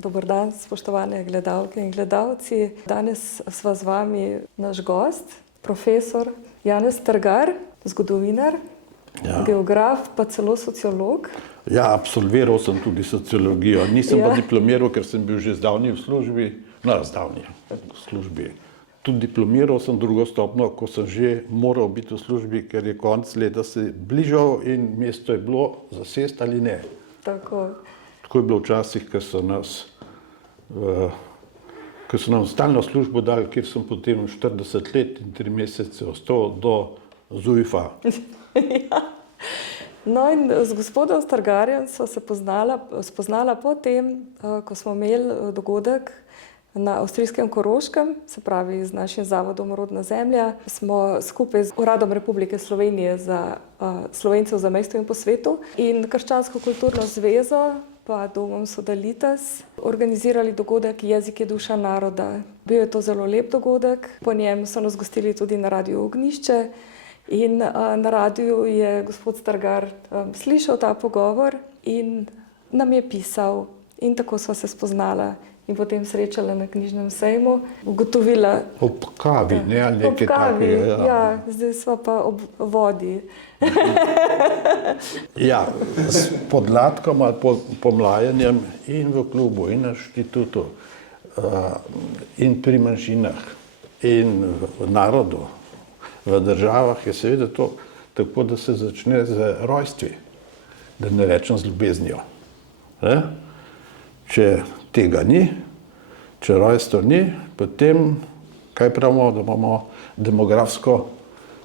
Dober dan, spoštovane gledalke in gledalci. Danes sva z vami naš gost, profesor Janez Strgar, zgodovinar, geograf, pa celo sociolog. Ja, absolviral sem tudi sociologijo. Nisem pa diplomiral, ker sem bil že zdavnaj v službi. Tudi diplomiral sem drugo stopnjo, ko sem že moral biti v službi, ker je konec leta se bližal in mesto je bilo zasest ali ne. Tako je bilo včasih, ker so nam stalno službo dali, kjer sem potem 40 let in 3 mesece ostal do ZUJF-a. No in z gospodom Strgarjem sva se spoznala potem, ko smo imeli dogodek na avstrijskem Koroškem, se pravi z našim zavodom Rodna zemlja, smo skupaj z Uradom Republike Slovenije za Slovence v zamejstvu in po svetu in Krščansko kulturno zvezo pa Domom Sodalitas organizirali dogodek Jezik je duša naroda. Bil je to zelo lep dogodek, po njem so nas gostili tudi na Radiu Ognjišče in na radiju je gospod Strgar slišal ta pogovor in nam je pisal in tako sva se spoznala. In potem srečala na knjižnem sejmu, ugotovila... Ob kavi, ne, ali nekaj takega. Ja, zdaj sva pa ob vodi. Ja, s podladkom ali pomlajanjem in v klubu, in na inštitutu, in pri manjšinah, in v narodu, v državah je seveda to tako, da se začne z rojstvi, da ne rečem z ljubeznijo. Če tega ni, če rojstva ni, potem, kaj pravimo, da imamo demografsko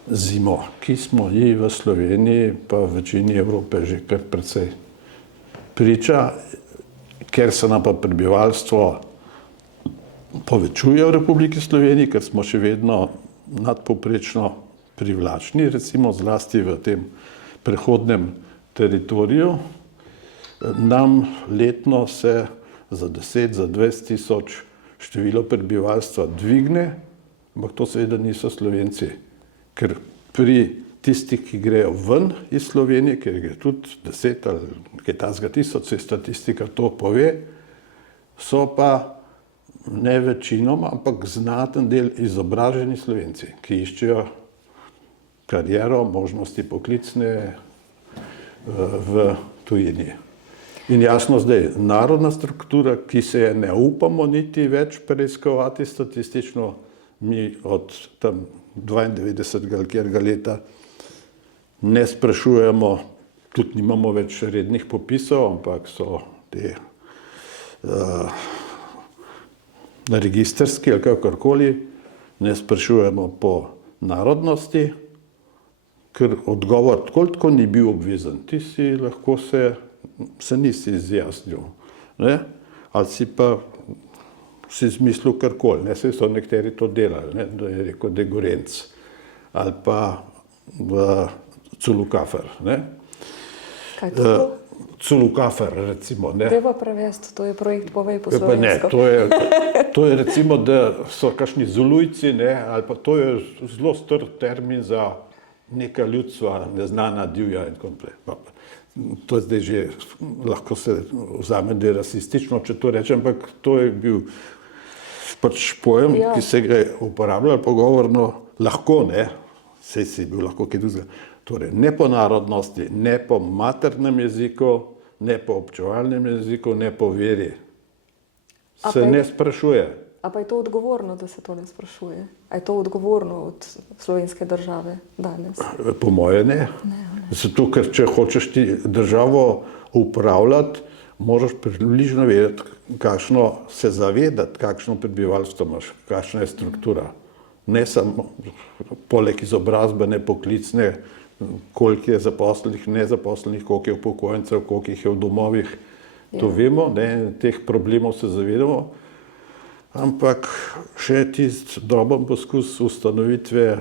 zimo, ki smo ji v Sloveniji, pa v večini Evrope že kar precej priča, ker se nam pa prebivalstvo povečuje v Republiki Sloveniji, ker smo še vedno nadpovprečno privlačni, recimo zlasti v tem prehodnem teritoriju, nam letno se za 10, za 20 tisoč število prebivalstva dvigne, ampak to seveda niso Slovenci, ker pri tistih, ki grejo ven iz Slovenije, ker gre tudi 10 ali kaj takega tisoč, se statistika to pove, so pa ne večinoma, ampak znaten del izobraženi Slovenci, ki iščejo kariero, možnosti poklicne v tujini. In jasno zdaj, narodna struktura, ki se je ne upamo niti več preiskovati statistično, mi od tam 92. ali katerega leta ne sprašujemo, tudi nimamo več rednih popisov, ampak so te registrski ali kakorkoli, ne sprašujemo po narodnosti, ker odgovor tako ni bil obvezen. Ti si lahko se nisi izjasnil, ali si pa si izmislil karkoli, saj so nekateri to delali, da je rekel, da je Gorenc, ali pa Culukafer. Kaj to? Culukafer, recimo. Treba prevesti, to je projekt Povej po slovensko. To je recimo, da so kakšni Zulujci, ali pa to je zelo star termin za neka ljudstva, neznana, divja in tako naprej. To je zdaj že, lahko se vzame, da je rasistično, če to rečem, ampak to je bil pač pojem, ki se ga je uporabljal pogovorno, lahko, saj si bil lahko kaj drugega. Torej, ne po narodnosti, ne po maternem jeziku, ne po občevalnem jeziku, ne po veri. Se ne sprašuje. A pa je to odgovorno, da se to ne sprašuje? A je to odgovorno od slovenske države danes? Po moje ne. Zato, ker če hočeš ti državo upravljati, moraš približno vedeti, se zavedati, kakšno prebivalstvo imaš, kakšna je struktura. Ne samo poleg izobrazbene, poklicne, koliko je zaposlenih, nezaposlenih, koliko je upokojencev, koliko jih je v domovih. To vemo, teh problemov se zavedamo. Ampak še tisti droben poskus ustanovitve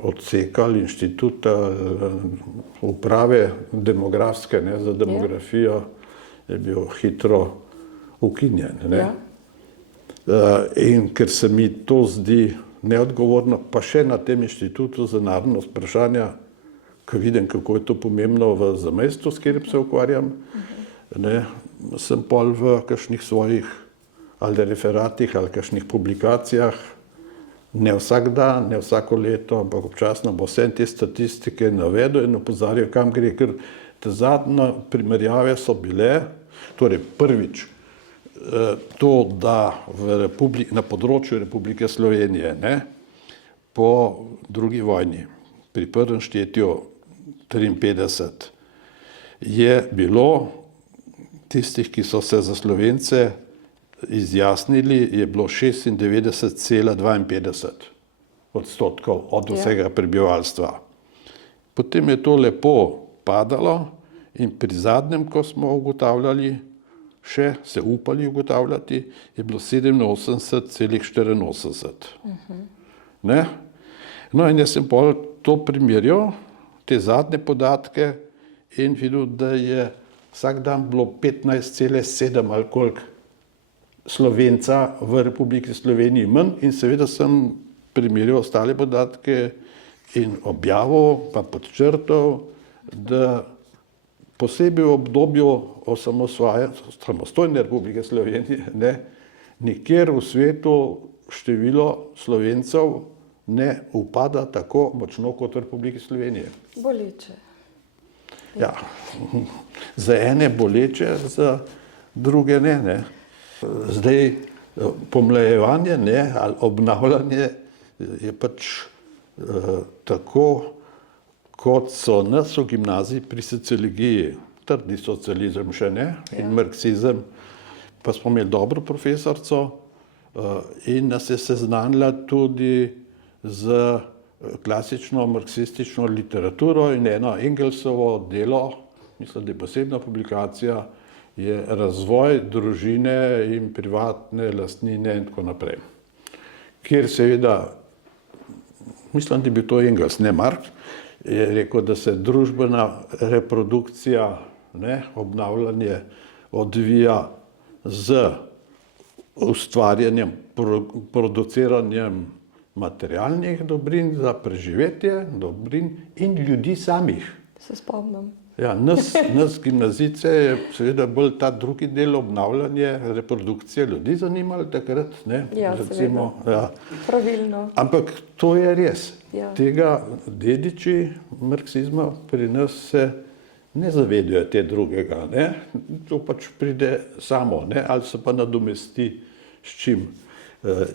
odseka ali inštituta uprave demografske za demografijo je bil hitro ukinjen. In ker se mi to zdi neodgovorno, pa še na tem inštitutu za narodnost vprašanja, ko vidim, kako je to pomembno v zamejstvu, s katerim se ukvarjam, sem pol v kakšnih svojih ali referatih ali kakšnih publikacijah, ne vsak dan, ne vsako leto, ampak občasno bo vse te statistike navedel in opozarjal, kam gre, ker te zadnje primerjave so bile, torej prvič, to, da na področju Republike Slovenije, ne, po drugi vojni, pri prvem štetju 53, je bilo tistih, ki so se za Slovence izjasnili, je bilo 96,52% od vsega prebivalstva. Potem je to lepo padalo in pri zadnjem, ko smo ugotavljali, še se upali ugotavljati, je bilo 87,84. Ne? No in jaz sem pol to primerjal, te zadnje podatke in videl, da je vsak dan bilo 15,7 ali koliko Slovenca v Republiki Sloveniji manj in seveda sem primerjal ostale podatke in objavil, pa podčrtal, da posebej v obdobju samostojne Republike Slovenije, ne, nikjer v svetu število Slovencev ne upada tako močno kot v Republiki Slovenije. Boleče. Ja, za ene boleče, za druge ne, ne. Zdaj, pomlajevanje, ne, ali obnavljanje je pač tako, kot so nas v gimnaziji pri sociologiji, trdni socializem še ne, in marksizem, pa smo imeli dobro profesorico in nas je seznanila tudi z klasično marksistično literaturo in eno Engelsovo delo, mislim, da je posebna publikacija, je razvoj družine in privatne lastnine in tako naprej. Kjer seveda, mislim, da je bil to Engels, ne Marx, je rekel, da se družbena reprodukcija, ne, obnavljanje odvija z ustvarjanjem, produciranjem materialnih dobrin za preživetje, dobrin in ljudi samih. Se spomnim. Ja, nas gimnazice je seveda bolj ta drugi del obnavljanje, reprodukcije ljudi zanimalo takrat, ne? Ja, recimo, ja. Pravilno. Ampak to je res. Ja. Tega dediči marksizma pri nas se ne zavedajo te drugega, ne? To pač pride samo, ne? Ali se pa nadomesti s čim.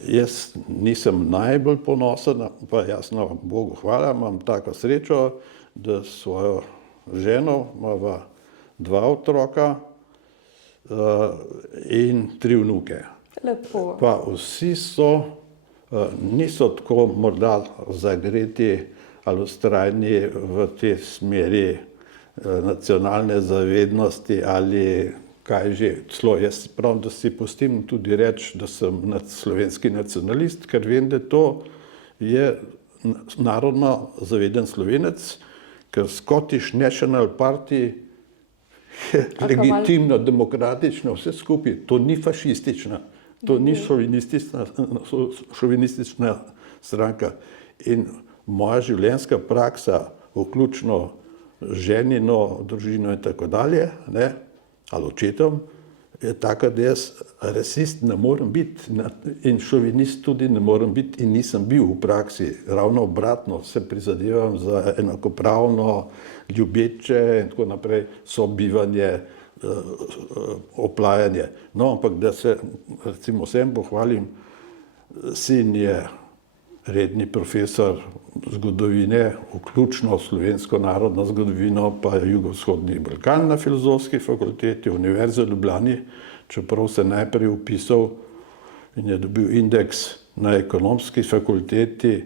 Jaz nisem najbolj ponosen, pa jasno, Bogu hvala, imam tako srečo, da svojo ženo imava 2 otroka in 3 vnuke. Lepo. Pa vsi niso tako morda zagreti ali vztrajni v tej smeri nacionalne zavednosti ali kaj že. Celo jaz pravim, da si pustim tudi reči, da sem slovenski nacionalist, ker vem, da to je narodno zaveden Slovenec, ker Scottish National Party je legitimno, demokratično, vse skupaj. To ni fašistična, to ni šovinistična stranka. In moja življenjska praksa, vključno ženino, družino in tako dalje, ne, ali očetom, je taka, da jaz rasist ne morem biti in šovinist tudi ne morem biti in nisem bil v praksi. Ravno obratno, se prizadevam za enakopravno, ljubeče in tako naprej, sobivanje, oplajanje. No, ampak da se recimo vsem pohvalim, sin je redni profesor zgodovine, vključno slovensko narodno zgodovino, pa jugovzhodni Balkan na Filozofski fakulteti Univerze v Ljubljani, čeprav se najprej vpisal in je dobil indeks na Ekonomski fakulteti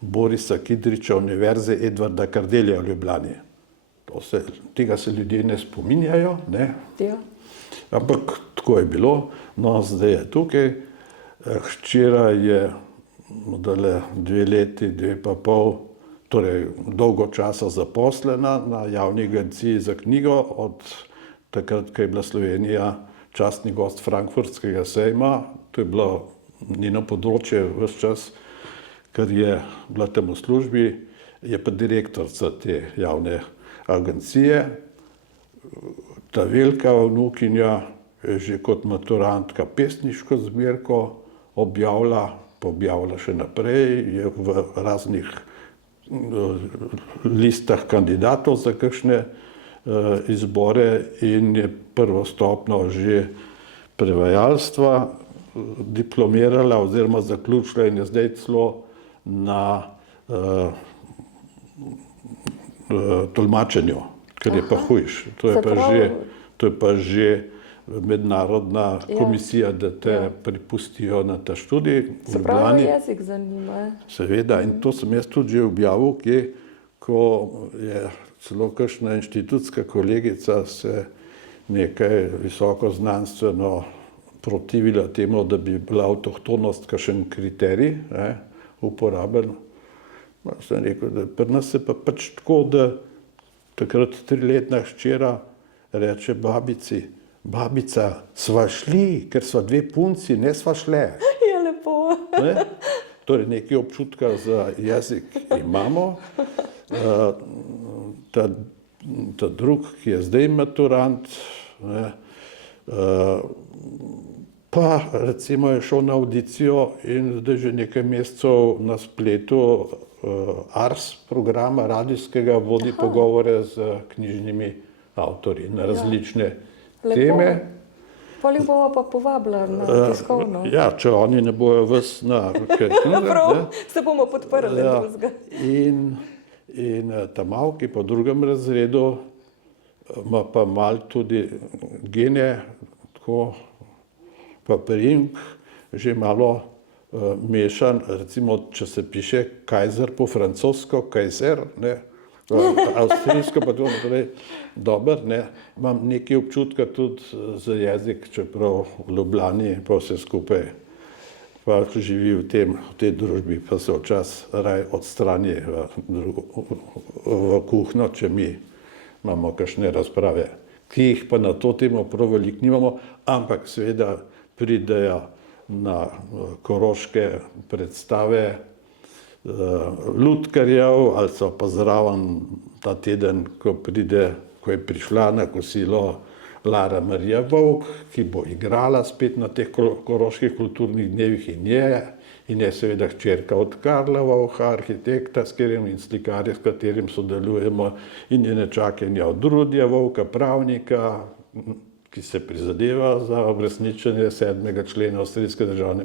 Borisa Kidriča Univerze Edvarda Kardelja v Ljubljani. Tega se ljudje ne spominjajo, ne? Ja. Ampak tako je bilo. No, zdaj je tukaj. Hčera je modele 2 leti, 2,5, torej dolgo časa zaposlena na javni agenciji za knjigo, od takrat, ko je bila Slovenija častni gost Frankfurtskega sejma. To je bilo njeno področje ves čas, ker je bila tam v službi, je pa direktorica te javne agencije. Ta velika vnukinja že kot maturantka pesniško zbirko objavila, pa objavila še naprej, je v raznih listah kandidatov za kakšne izbore in je prvo stopnjo že prevajalstva diplomirala oziroma zaključila in je zdaj celo na tolmačenju, ker je pa hujš. To je pa že mednarodna komisija, da te pripustijo na ta študij. Se pravi, jezik zanima. Seveda, in to sem jaz tudi že objavil, ko je celo kakšna inštitutska kolegica se nekaj visoko znanstveno protivila temu, da bi bila avtohtonost kakšen kriterij uporaben. Sem rekel, da pri nas se pa pač tako, da takrat 3-letna hčera reče babici, babica, sva šli, ker sva 2 punci, ne sva šle. Je lepo. Torej, nekaj občutka za jezik imamo. Ta drug, ki je zdaj maturant, pa recimo je šel na audicijo in zdaj že nekaj mesecev na spletu Ars programa radijskega vodi pogovore z knjižnimi avtorji na različne teme. Potem bomo pa povabila na tiskovno. Ja, če oni ne bojo ves na kaj knjige. Prav, se bomo podprli drugega. In ta malki po 2. razredu ima pa malo tudi gene, tako pa priimek, že malo mešan, recimo, če se piše Kaiser po francosko, Kaiser, avstrijsko pa to naprej, dober, imam nekaj občutka tudi za jezik, čeprav v Ljubljani pa vse skupaj, pa živi v tej družbi, pa se včasih raj odstrani v kuhno, če mi imamo kakšne razprave, ki jih pa na to temo prav veliko nimamo, ampak seveda pridejo na koroške predstave lutkarjev, ali so pa zraven ta teden, ko je prišla na kosilo Lara Marija Vovk, ki bo igrala spet na teh koroških kulturnih dnevih in je seveda hčerka od Karla Vovka, arhitekta, in slikarja, s katerim sodelujemo, in je nečakinja od Rudija Vovka, pravnika, ki se prizadeva za uresničenje 7. člena avstrijske državne.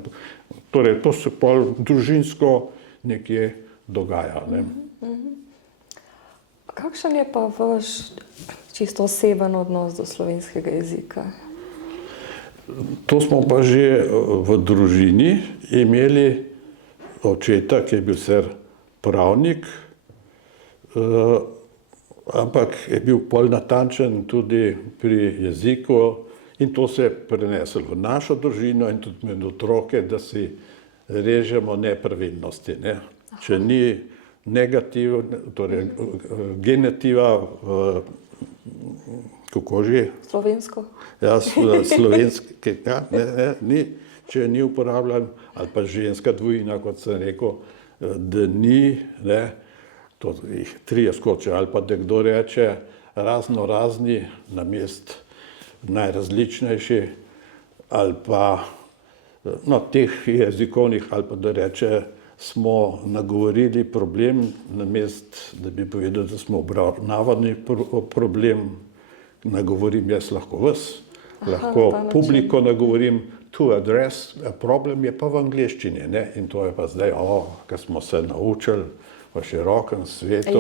Torej, to se pol družinsko nekje dogaja. Kakšen je pa vaš čisto oseben odnos do slovenskega jezika? To smo pa že v družini imeli očeta, ki je bil sicer pravnik, ampak je bil pol natančen tudi pri jeziku in to se je preneslo v našo družino in tudi med otroke, da si režemo nepravilnosti. Če ni negativ, torej genitiva, kako že? Slovensko? Ja, slovenski, ni, če ni uporabljan, ali pa ženska dvojina, kot sem rekel, da ni, to jih 3 skočijo, ali pa da kdo reče razni namest najrazličnejši, ali pa teh jezikovnih, ali pa da reče smo nagovorili problem, namest da bi povedal, da smo obravnavali problem, nagovorim jaz lahko vas, lahko publiko nagovorim, to address, problem je pa v angleščini, in to je pa zdaj, ko smo se naučili v širokem svetu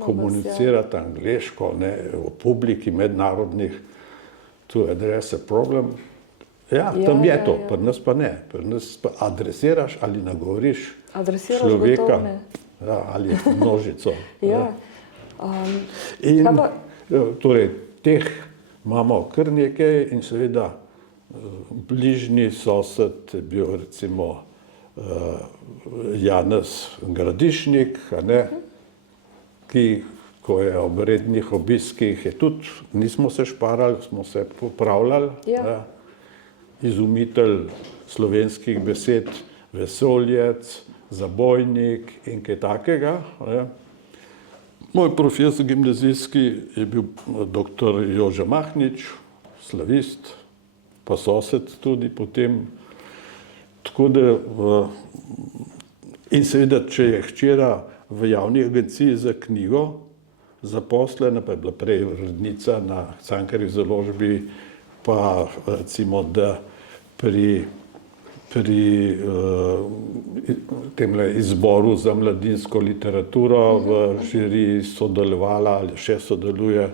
komunicirati angleško, v publiki mednarodnih, to address je problem. Ja, tam je to, pri nas pa ne, pri nas pa adresiraš ali nagovoriš človeka ali množico. In torej teh imamo kar nekaj in seveda bližnji sosed je bil recimo Janez Gradišnik, ki, ko je ob rednih obiskih, je tudi, nismo se šparali, smo se popravljali, izumitelj slovenskih besed, vesoljec, zabojnik in kaj takega. Moj profesor gimnazijski je bil dr. Jože Mahnič, slavist, pa sosed tudi potem. Tako da, in seveda, če je hčera v javni agenciji za knjigo zaposlena, pa je bila prej urednica na Cankarjevi založbi, pa recimo, da pri temle izboru za mladinsko literaturo v žiriji sodelovala ali še sodeluje,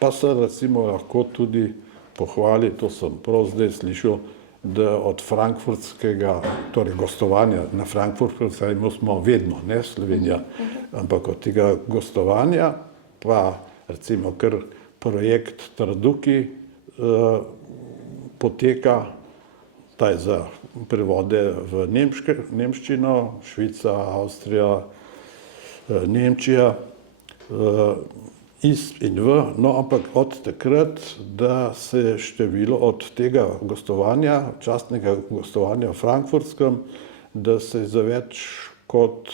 pa se recimo lahko tudi pohvali, to sem prav zdaj slišal, da od frankfurtskega, torej gostovanja na Frankfurtskem sejmu smo vedno, ne Slovenija, ampak od tega gostovanja pa recimo kar projekt Traduki poteka, ta je za prevode v nemščino, Švica, Avstrija, Nemčija, iz in v, no ampak od takrat, da se je število od tega gostovanja, častnega gostovanja v Frankfurtskem, da se je za več kot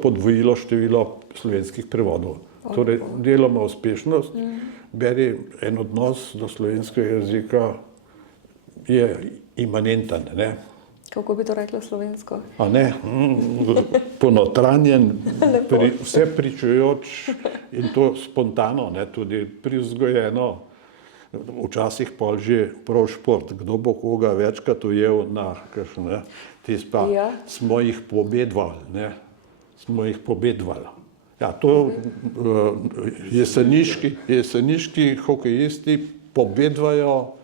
podvojilo število slovenskih prevodov. Torej, deloma uspešnost, beri en odnos do slovenskega jezika je imanenten, ne? Kako bi to rekla slovensko? A ne, ponotranjen, vse pričujoč in to spontano, ne, tudi privzgojeno, včasih pol že prav šport, kdo bo koga večkrat ujel na kakšne, pa smo jih pobedvali, ne, smo jih pobedvali. Ja, to jeseniški hokejisti pobedvajo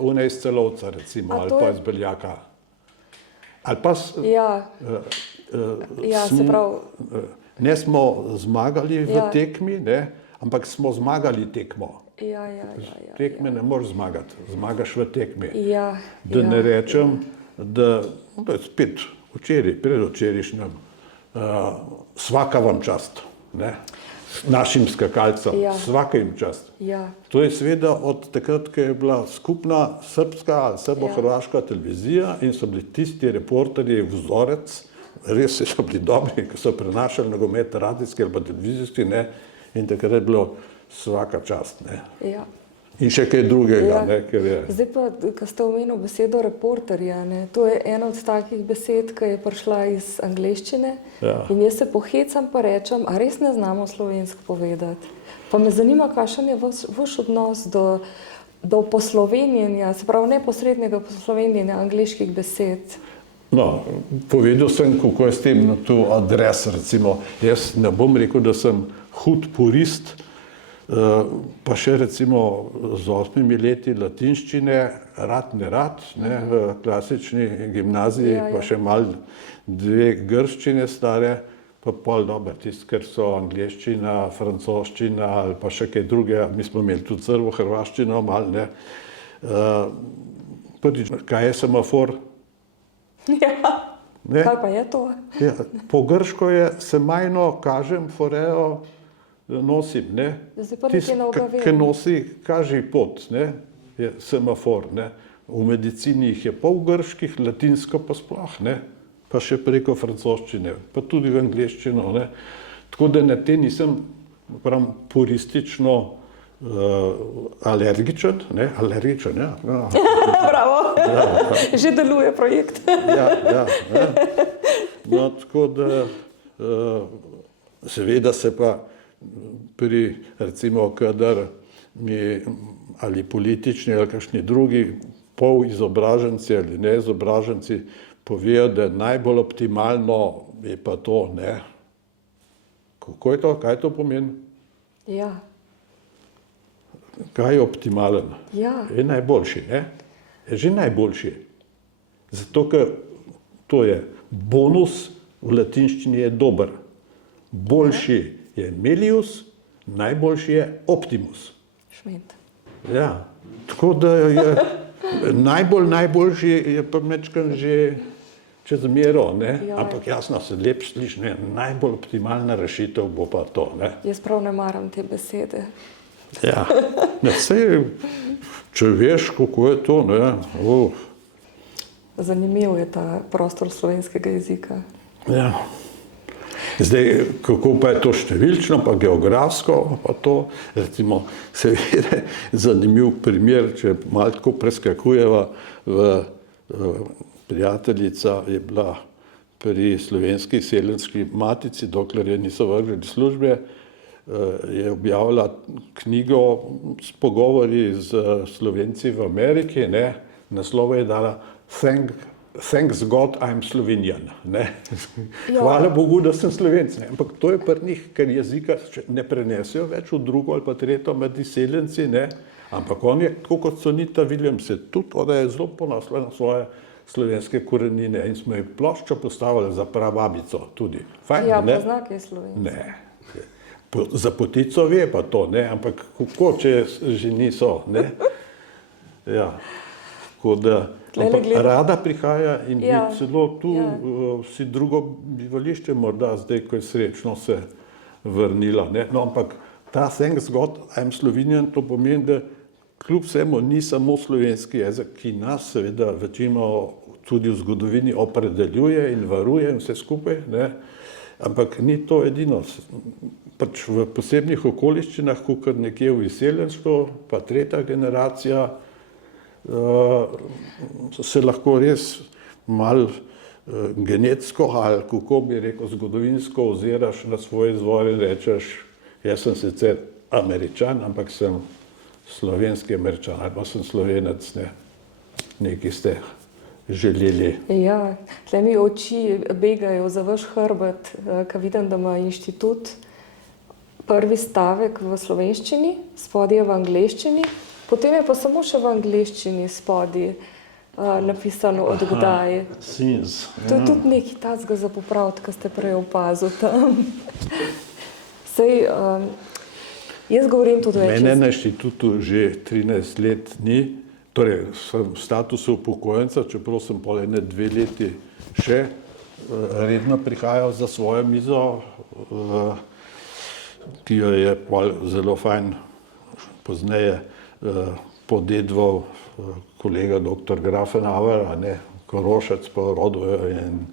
une iz Celovca, recimo, ali pa iz Beljaka. Ali pa ne smo zmagali v tekmi, ne, ampak smo zmagali tekmo. Tekme ne moreš zmagati, zmagaš v tekmi. Da ne rečem, da spet včeraj, predvčerajšnjem, svaka vam čast, ne, našim skakalcem, svaka jim čast. To je seveda od takrat, ko je bila skupna srbska ali srbo-hrvaška televizija in so bili tisti reporterji vzorec, res so bili dobri, ko so prenašali nogomet radijski ali pa televizijski, ne, in takrat je bilo svaka čast, ne. In še kaj drugega, ne, ker je. Zdaj pa, ko ste omenili besedo reporterja, ne, to je ena od takih besed, ki je prišla iz angleščine in jaz se pohecam pa rečem, a res ne znamo slovensko povedati. Pa me zanima, kakšen je vaš odnos do poslovenjenja, se pravi neposrednega poslovenjenja angleških besed. No, povedal sem, kako je s tem tu adres, recimo. Jaz ne bom rekel, da sem hud purist, pa še recimo z 8 leti latinščine, rad ne rad, ne, v klasični gimnaziji, pa še malo 2 grščine stare, pa pol dobro, tisti, ker so angleščina, francoščina ali pa še kaj drugega, mi smo imeli tudi srbo-hrvaščino malo, ne. Prvič, kaj je semafor? Kaj pa je to? Po grško je semajno, kažem, foreo, nosim, ne. Tisti, ki nosi, kaži pot, ne, je semafor, ne. V medicini jih je pol grških, latinsko pa sploh, ne. Pa še preko francoščine, pa tudi v angleščino, ne. Tako da na te nisem puristično alergičen, ne, alergičen, ja. Bravo, že deluje projekt. No, tako da seveda se pa pri, recimo, kadar mi ali politični ali kakšni drugi pol izobraženci ali neizobraženci povejo, da najbolj optimalno je pa to, ne. Kako je to? Kaj to pomeni? Kaj je optimalen? Je najboljši, ne? Je že najboljši. Zato, ker to je bonus, v latinščini je dober. Boljši je melius, najboljši je optimus. Šment. Ja, tako da je najboljši je pa mečkan že čez mero, ne? Ampak jasno se lep sliši, ne? Najbolj optimalna rešitev bo pa to, ne? Jaz prav ne maram te besede. Ja, ne, sej, če veš, kako je to, ne? Zanimiv je ta prostor slovenskega jezika. Ja. Zdaj, kako pa je to številčno, pa geografsko, pa to, recimo, seveda zanimiv primer, če malo tako preskakujeva, prijateljica je bila pri Slovenski izseljenski matici, dokler je niso vrgli službe, je objavila knjigo s pogovori z Slovenci v Ameriki, ne, naslov je dala Thanks God I'm Slovenian. Ne? Hvala Bogu, da sem Slovenc. Ne? Ampak to je pri njih, ker jezika ne prenesijo več v drugo ali pa tretjo med izseljenci. Ne? Ampak on je, tako kot Sonita Williams, tudi ona je zelo ponosna na svoje slovenske korenine in smo ji ploščo postavili za prababico tudi. Fajn, Ja, ne? pozna, kaj je Slovenc. Ne. Za potico ve pa to, ne? Ampak kako, če že niso. Ne? Ja. Tako da, ampak rada prihaja in bi celo tu si drugo bivališče morda zdaj, ko je srečno se vrnila. Ne? No, ampak ta Thanks God I'm Slovenian, to pomeni, da kljub vsemu ni samo slovenski jezik, ki nas seveda večino tudi v zgodovini opredeljuje in varuje in vse skupaj, ne? Ampak ni to edino. Pač v posebnih okoliščinah, kot nekje v izseljenstvu, pa tretja generacija, se lahko res malo genetsko ali kako bi rekel zgodovinsko oziraš na svoj izvor in rečeš, jaz sem sicer Američan, ampak sem slovenski Američan ali pa sem Slovenec, ne, nekaj ste želeli. Ja, tle mi oči begajo za vaš hrbet, ko vidim, da ima inštitut prvi stavek v slovenščini, spodaj je v angleščini, potem je pa samo še v angleščini spodaj napisano od kdaj. Since. To je tudi nekaj tazga za popraviti, kar ste prej opazili tam. Sej, jaz govorim tudi več. Mene na inštitutu že 13 let ni, torej sem v statusu upokojenca, čeprav sem pol 1-2 leti še redno prihajal za svojo mizo, ki jo je pol zelo fajn pozneje podedval kolega dr. Grafenauer, a ne, Korošec pa rodil in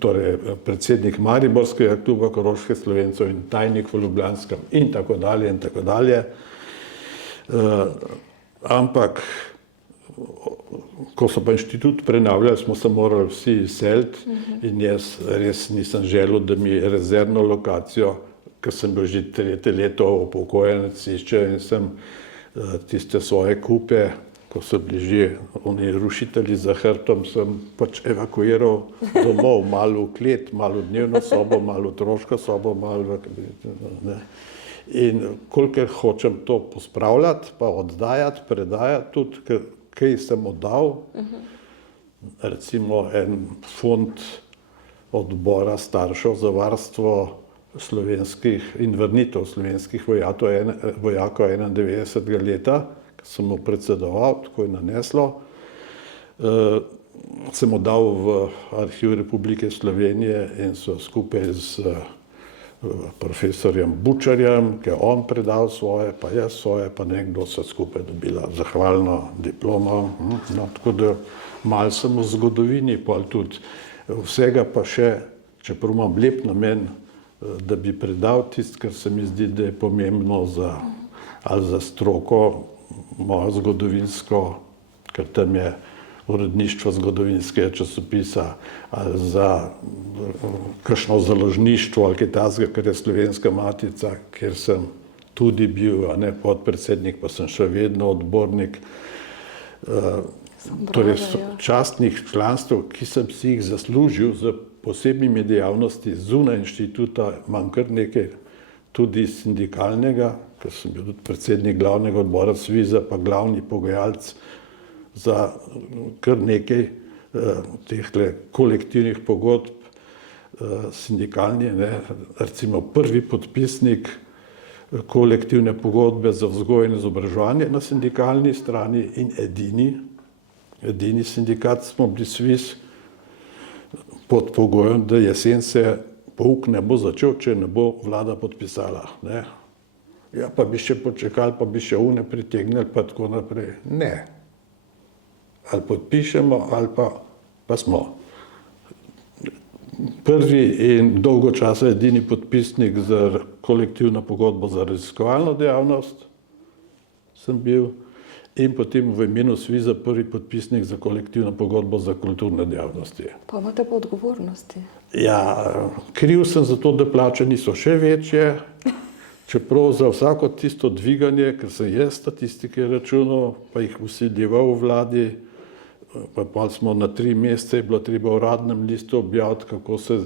torej predsednik Mariborskega kluba koroških Slovencev in tajnik v Ljubljanskem in tako dalje in tako dalje. Ampak, ko so pa inštitut prenavljali, smo se morali vsi izseliti in jaz res nisem želel, da mi rezervno lokacijo, ker sem bil že 3. leto upokojenec, iščev in sem tiste svoje kupe, ko so bili že oni rušitelji za hrbtom, sem pač evakuiral domov, malo v klet, malo v dnevno sobo, malo v otroško sobo, malo ne. In kolikor hočem to pospravljati, pa oddajati, predajati tudi, kaj sem oddal, recimo en fond odbora staršev za varstvo slovenskih in vrnitev slovenskih vojakov 91. leta, ki sem mu predsedoval, tako je naneslo, sem oddal v Arhiv Republike Slovenije in so skupaj z profesorjem Bučarjem, ki je on predal svoje, pa jaz svoje, pa nekdo so skupaj dobila zahvalno diplomo. No, tako da malo sem v zgodovini, pa tudi vsega pa še, čeprav imam lep namen, da bi predal tisto, kar se mi zdi, da je pomembno ali za stroko, mojo zgodovinsko, ker tam je uredništvo zgodovinskega časopisa, ali za kakšno založništvo, ali kaj takega, ker je Slovenska matica, kjer sem tudi bil, a ne podpredsednik, pa sem še vedno odbornik. Torej častnih članstv, ki sem si jih zaslužil z posebnimi dejavnosti zunaj inštituta, imam kar nekaj tudi sindikalnega, ker sem bil tudi predsednik glavnega odbora Sviza, pa glavni pogajalec za kar nekaj teh kolektivnih pogodb sindikalnih, ne, recimo prvi podpisnik kolektivne pogodbe za vzgojo in izobraževanje na sindikalni strani in edini sindikat smo bili Sviz, pod pogojem, da jesen se pouk ne bo začel, če ne bo vlada podpisala. Ne. Ja, pa bi še počakali, pa bi še une pritegnili, pa tako naprej. Ne. Ali podpišemo, ali pa smo. prvi in dolgo časa edini podpisnik za kolektivno pogodbo za raziskovalno dejavnost sem bil in potem v imenu Sviza prvi podpisnik za kolektivno pogodbo za kulturne dejavnosti. Pa imate pa odgovornosti. Ja, kriv sem za to, da plače niso še večje, čeprav za vsako tisto dviganje, ker sem jaz statistike računal, pa jih usiljeval v vladi, pa smo na 3 mesece je bilo treba v uradnem listu objaviti, kako se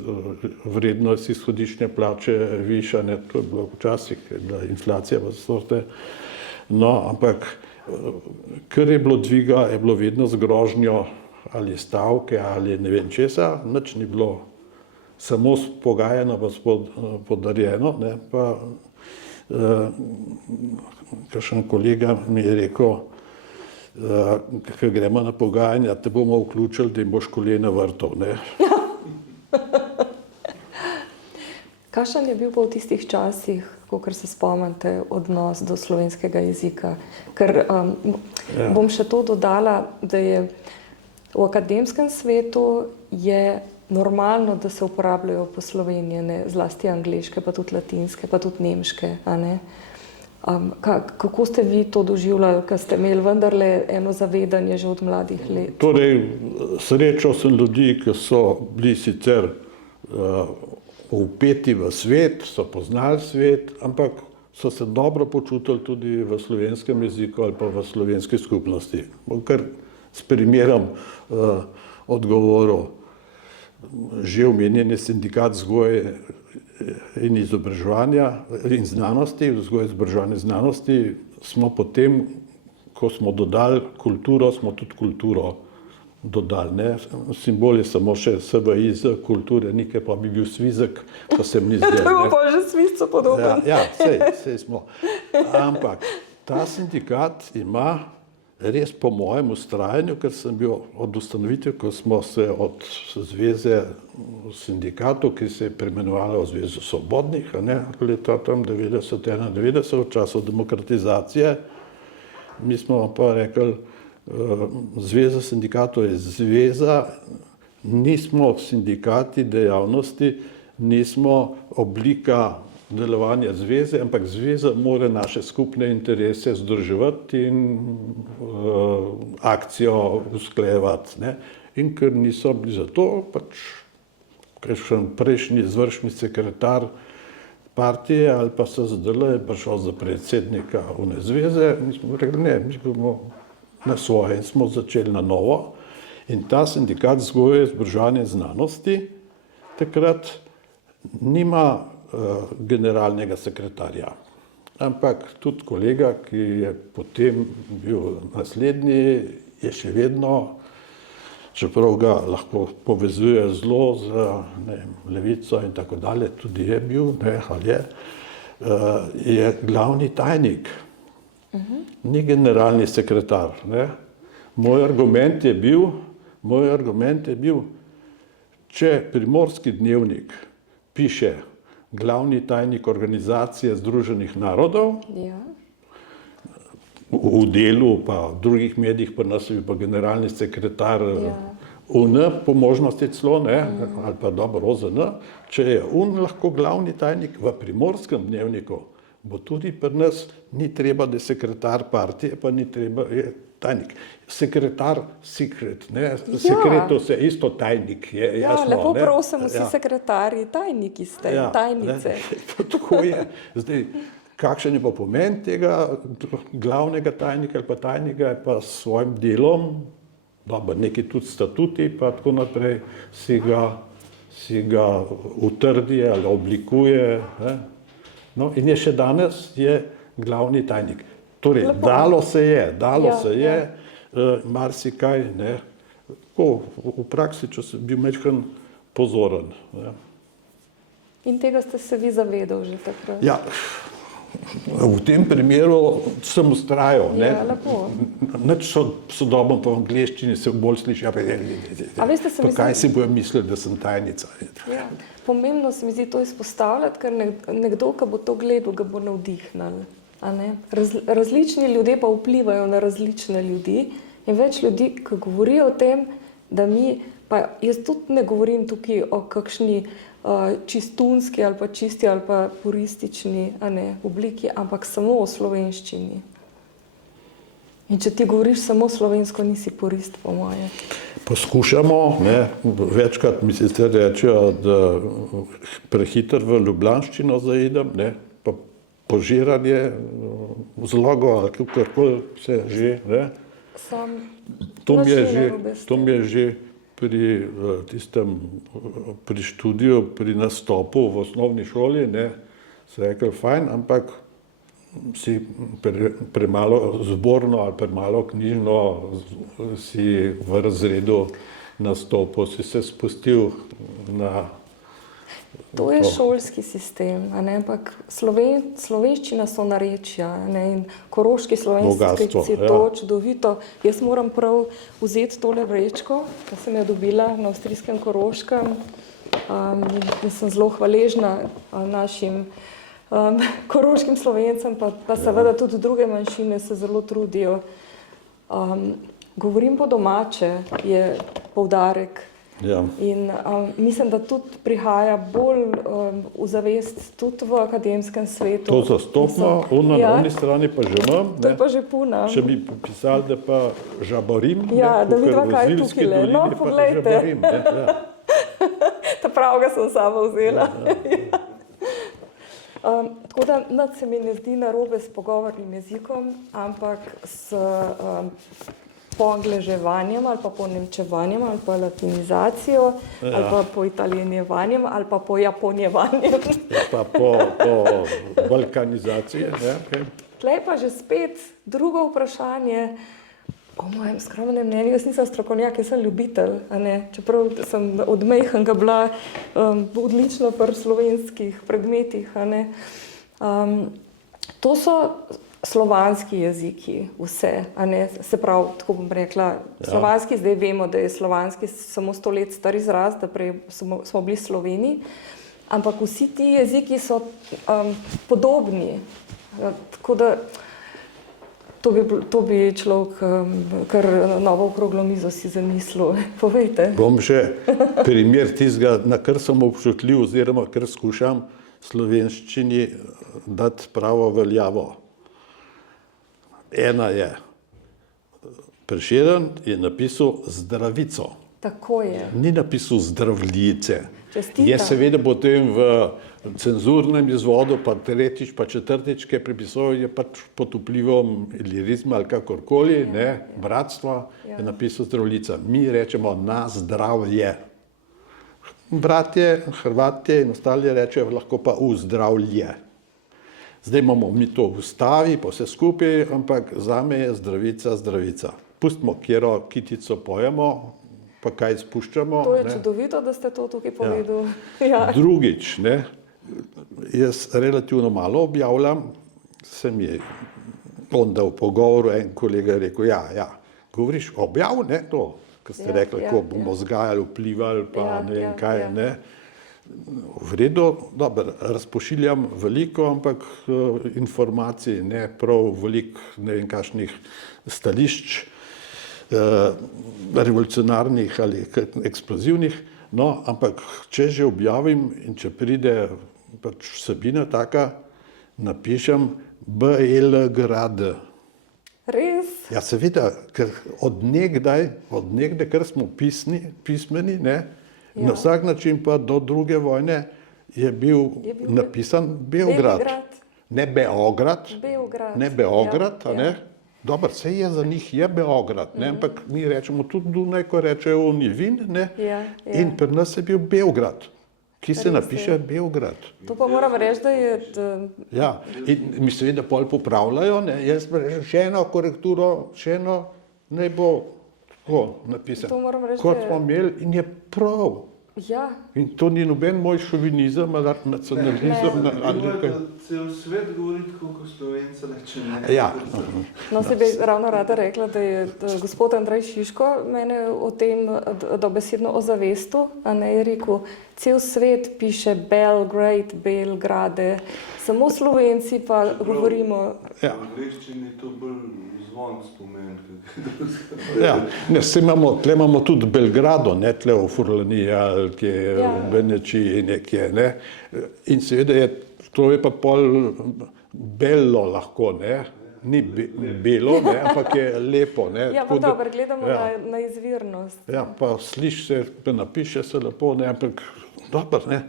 vrednost izhodiščne plače viša, ne, to je bilo včasih, je bila inflacija v sorte. No, ampak kar je bilo dviga, je bilo vedno z grožnjo ali stavke ali ne vem česa, nič ni bilo samo pogajano pa podarjeno, ne, pa kakšen kolega mi je rekel, ko gremo na pogajanja, te bomo vključili, da jim boš kolena vrtal, ne. Kakšen je bil pa v tistih časih, kakor se spomnite, odnos do slovenskega jezika? Ker bom še to dodala, da je v akademskem svetu je normalno, da se uporabljajo poslovenjene, zlasti angleške, pa tudi latinske, pa tudi nemške, a ne? Kako ste vi to doživljali, ker ste imeli vendarle eno zavedanje že od mladih let? Torej, srečal sem ljudi, ki so bili sicer vpeti v svet, so poznali svet, ampak so se dobro počutili tudi v slovenskem jeziku ali pa v slovenski skupnosti. Bom kar s primerom odgovoril. Že omenjeni sindikat vzgoje in izobraževanja in znanosti, vzgoje in izobraževanja znanosti, smo potem, ko smo dodali kulturo, smo tudi kulturo dodali, ne. Simbol je samo še SVI z kulture, nekaj pa bi bil svizek, pa se mi zdaj. To je pa že svizcu podoben. Ja, sej smo. Ampak ta sindikat ima res po mojem vztrajanju, ker sem bil od ustanovitve, ko smo se od zveze sindikatov, ki se je preimenovala v Zvezo svobodnih, ne, leta tam 90-91, v času demokratizacije, mi smo pa rekli, Zveza sindikatov je zveza, nismo sindikati dejavnosti, nismo oblika delovanja zveze, ampak zveza mora naše skupne interese združevati in akcijo usklajevati, ne. In ker niso bili za to, pač kakšen prejšnji izvršni sekretar partije ali pa SZDL je prišel za predsednika one zveze, mi smo rekli, ne, mi bomo na svoje in smo začeli na novo. In ta sindikat vzgoje, izobraževanja in znanosti takrat nima generalnega sekretarja. Ampak tudi kolega, ki je potem bil naslednji, je še vedno, čeprav ga lahko povezuje zelo z levico in tako dalje, tudi je bil, ne, ali je glavni tajnik. Ni generalni sekretar, ne. Moj argument je bil, če Primorski dnevnik piše glavni tajnik Organizacije Združenih narodov, Ja. v Delu pa v drugih medijih pa nas je pa generalni sekretar Ja. UN, po možnosti celo, ne, ali pa dobro OZN, če je UN lahko glavni tajnik v Primorskem dnevniku, bo tudi pri nas ni treba, da je sekretar partije, pa ni treba, je tajnik. Sekretar, secret, ne, sekretus je isto tajnik, je jasno. Ja, lepo ne. prosim, vsi sekretarji, tajniki ste, tajnice. Ne, tako je. Zdaj, kakšen je pa pomen tega glavnega tajnika ali pa tajnika, je pa s svojim delom, dobro, neki tudi statuti, pa tako naprej, si ga utrdi ali oblikuje, ne. No, in je še danes je glavni tajnik. Torej, Lepo. dalo se je, Ja. marsikaj, ne. Tako, v praksi, če sem bil majčkeno pozoren. Ne. In tega ste se vi zavedali že takrat. Ja, v tem primeru sem vztrajal, ne. Ja, lepo. Nič sodobno pa v angleščini se bolj sliši, A veste, se mi pa kaj zdi- si bojo mislili, da sem tajnica. Ja. Pomembno se mi zdi to izpostavljati, ker nekdo, ki bo to gledal, ga bo navdihnil. A ne? Različni ljudje pa vplivajo na različne ljudi in več ljudi, ki govorijo o tem, da mi Pa jaz tudi ne govorim tukaj o kakšni čistunski ali pa čisti ali pa puristični obliki, ampak samo o slovenščini. In če ti govoriš samo slovensko, nisi purist, po moje. Poskušamo, ne, večkrat mi sicer rečejo, da prehitro v ljubljanščino zaidem, ne, pa požiranje, zlogo ali kakorkoli se že, ne. To mi je že pri študiju, pri nastopu v osnovni šoli, ne, se rekel fajn, ampak si premalo zborno ali premalo knjižno si v razredu nastopil, si se spustil na To je šolski sistem, ampak slovenščina so narečja in koroški slovenski je to čudovito. Jaz moram prav vzeti tole vrečko, ki sem jo dobila na avstrijskem Koroškem. In sem zelo hvaležna našim koroškim Slovencem, pa seveda tudi druge manjšine se zelo trudijo. Govorim po domače, je poudarek. Ja. In mislim, da tudi prihaja bolj v zavest tudi v akademskem svetu. To zastopno, na oni strani pa že imam. To je pa že puna. Če bi pisali, da pa žaborim. Ja, da vidva kaj tukaj le. No, poglejte. Ta pravega sem sama vzela. Tako da nič se mi ne zdi narobe s pogovornim jezikom, ampak s poangleževanjem ali pa po nemčevanjem ali pa latinizacijo ali pa po italijanjevanjem ali pa po japonjevanjem. Pa po balkanizaciji. Tlej pa že spet drugo vprašanje. Po mojem skromnem mnenju, jaz nisem strokovnjak, jaz sem ljubitelj, čeprav sem od majhnega bila odlična pri slovenskih predmetih. To so slovanski jeziki, vse, se pravi, tako bom rekla, slovanski, zdaj vemo, da je slovanski samo 100 let star izraz, da prej smo bili Sloveni, ampak vsi ti jeziki so podobni, tako da to bi človek kar novo okroglo mizo si zamislil. Povejte. Bom še primer tistega, na kar sem občutljiv oziroma kar skušam slovenščini dati pravo veljavo. Ena je, Prešeren je napisal zdravico. Tako je. Ni napisal zdravljice. Čestitam. Je seveda potem v cenzurnem izvodu, pa tretjič, pa četrtič, ki je prepisoval, je pač pod vplivom lirizma ali kakorkoli, bratstva, je napisal zdravljica. Mi rečemo na zdravje. Bratje, Hrvatje in ostali rečejo lahko pa v zdravlje. Zdaj imamo mi to v ustavi, pa vse skupaj, ampak zame je zdravica, zdravica. Pustimo, kjero kitico pojemo, pa kaj spuščamo. To je čudovito, da ste to tukaj povedali. Ja. Drugič, jaz relativno malo objavljam, se mi je onda v pogovoru en kolega rekel, govoriš objav, to, ko ste rekli, ko bomo vzgajali, vplivali, pa ne vem kaj, V redu, dobro, razpošiljam veliko, ampak informacij, ne prav veliko, ne vem kakšnih stališč, revolucionarnih ali eksplozivnih, ampak če že objavim in če pride pač vsebina taka, napišem BLGRAD. Res? Ja, seveda, ker od nekdaj, ker smo pismeni, na vsak način pa do druge vojne je bil napisan Beograd. Ne Beograd, ne Beograd, Dobro, saj je za njih je Beograd, ampak mi rečemo tudi Dunaj, ko rečejo oni Vin, in pri nas je bil Beograd, ki se napiše Beograd. To pa moram reči, da je... Ja, in mi seveda pol popravljajo, jaz pa rečem še eno korekturo, še eno, naj bo tako napisano, kot smo imeli in je prav. Ja. In to ni noben moj šovinizem ali nacionalizem. Cel svet govori tako, kot Slovenci, če ne. Ja. No, se bi ravno rada rekla, da je gospod Andrej Šiško mene o tem dobesedno ozavestil, je rekel, cel svet piše Belgrade, Belgrade, samo Slovenci pa govorimo... V angleščini je to bolj zvon spomen. Ja, ne, tle imamo tudi Belgrado, ne, tle v Furlaniji ali kje v Benečiji nekje, ne. In seveda to je pa pol belo lahko, ne. Ni belo, ne, ampak je lepo, ne. Ja, pa dobro, gledamo na izvirnost. Ja, pa sliši se, pa napiše se lepo, ne, ampak dobro, ne.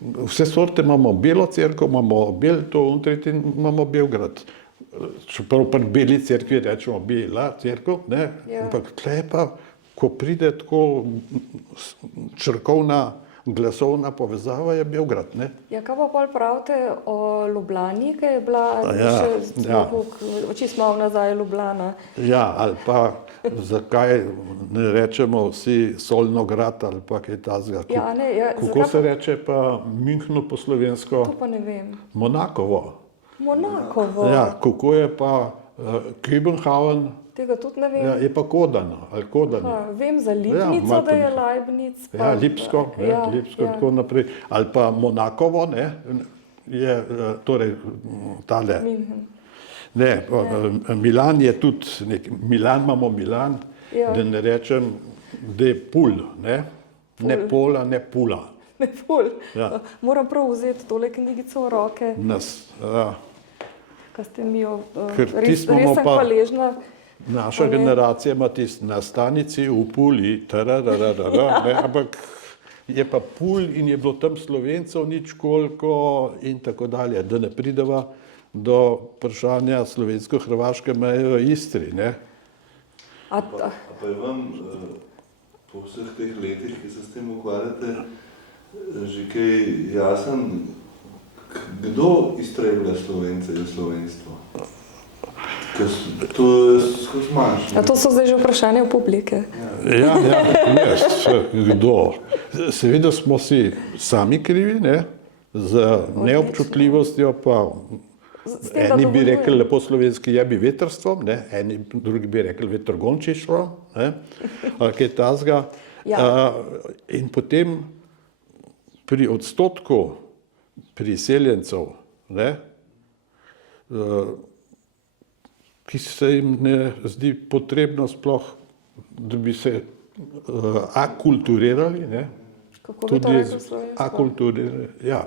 Vse sorte imamo belo cerkev, imamo bel to in tretji imamo Beograd. Čeprav pri beli cerkvi rečemo bela cerkev, ne, ampak tle pa, ko pride tako črkovna glasovna povezava, je Beograd, ne. Ja, kaj pa pol pravite o Ljubljani, ki je bila čisto malo nazaj Ljubljana? Ja, ali pa zakaj ne rečemo vsi Solnograd ali pa kaj takega. Kako se reče pa Münchnu po slovensko? To pa ne vem. Monakovo. Monakovo? Ja, kako je pa Kübenhavn? Tega tudi ne vem. Ja, je pa Kodan ali Kodani. Vem za Lipnico, da je Leibniz. Ja, Lipsko, Lipsko in tako naprej. Ali pa Monakovo, ne, je torej tale. Ne, Milan je tudi, Milan imamo Milan, da ne rečem, da je Pul, ne, ne Pola, ne Pula. Ne Pul. Moram prav vzeti tole knjigico v roke. Kaj ste mi jo, res sem hvaležna. Naša generacija ima tisti na stanici v Puli, ne, ampak je pa Pul in je bilo tam Slovencev nič koliko in tako dalje, da ne prideva do vprašanja slovensko-hrvaške meje v Istri, ne. Pa je vam po vseh teh letih, ki se s tem ukvarjate, že kaj jasen, kdo iztreblja Slovence in slovenstvo? To je skozi manjše. A to so zdaj že vprašanje v publike? Ja, ne, kdo? Seveda smo si sami krivi, ne, z neobčutljivostjo pa eni bi rekli lepo slovenski jebi vetrstvom, ne, eni drugi bi rekli vetrgončištvom, ne, ali kaj takega. In potem pri odstotku priseljencev, ne, ki se jim ne zdi potrebno sploh, da bi se akulturirali, ne. Kako bi to rekel slovensko? Akulturirali, ja.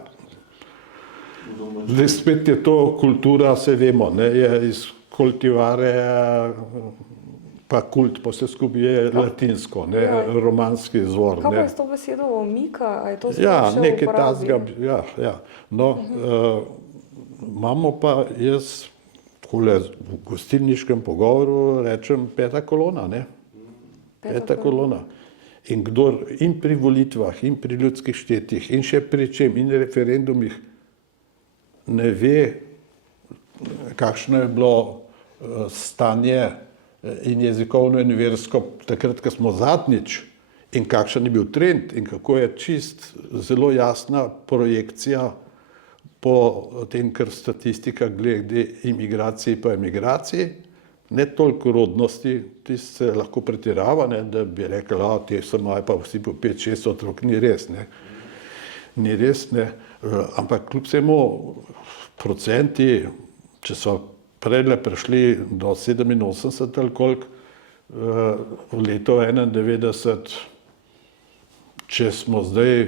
Zdaj spet je to kultura, se vemo, ne, je iz kultivare pa kult, pa vse skupaj je latinsko, ne, romanski izvor. Kaj pa je s to besedo omika? A je to sploh Ja, še v nekaj uporabi? tazga, ja. No, imamo pa jaz takole v gostilniškem pogovoru rečem peta kolona, ne. Peta kolona. In kdor in pri volitvah, in pri ljudskih štetjih, in še pri čem, in referendumih ne ve, kakšno je bilo stanje in jezikovno in versko takrat, ko smo zadnjič, in kakšen je bil trend, in kako je čist zelo jasna projekcija po tem, kar statistika glede imigracij pa emigracij, ne toliko rodnosti, tisti se lahko pretirava, ne, da bi rekel, te so imajo pa vsi po 5-6 otrok, ni res, ne. Ni res, ne, ampak kljub vsemu procenti, če so predle prišli do 87 ali koliko, v letu 91, če smo zdaj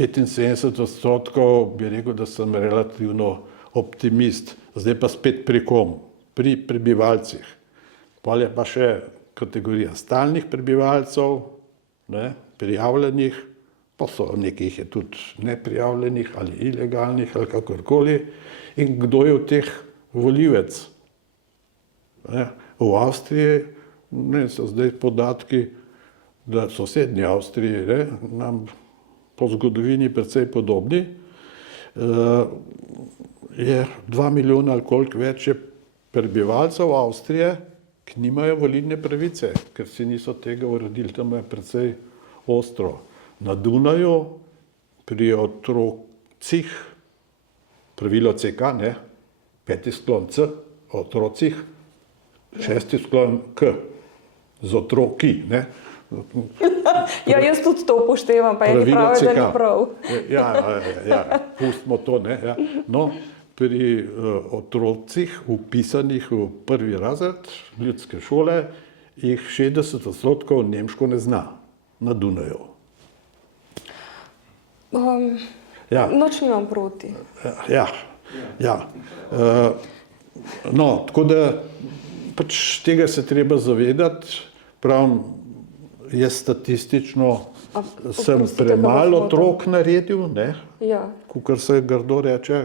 75%, bi rekel, da sem relativno optimist. Zdaj pa spet pri kom? Pri prebivalcih. Pol je pa še kategorija stalnih prebivalcev, ne, prijavljenih, pa so nekaj je tudi neprijavljenih ali ilegalnih ali kakorkoli. In kdo je v teh volivec? Ne, v Avstriji, ne, so zdaj podatki, da sosednji Avstriji, ne, nam po zgodovini precej podobni, je 2 milijona ali koliko več je prebivalcev Avstrije, ki nimajo volilne pravice, ker si niso tega uredili, tam je precej ostro. Na Dunaju pri otrocih, pravilo CK, ne, 5. sklon C, otrocih, 6. sklon K, z otroki, ne. Ja, jaz tudi to upoštevam, pa eni pravijo, da ni prav. Ja, pustimo to, ne, ja. No, pri otrocih vpisanih v prvi razred ljudske šole, jih 60% nemško ne zna na Dunaju. Ja. Noč nimam proti. Ja, ja. No, tako da pač tega se treba zavedati. Pravim, jaz statistično sem oprostite, premalo kako otrok naredil, ne, Ja. kakor se grdo reče,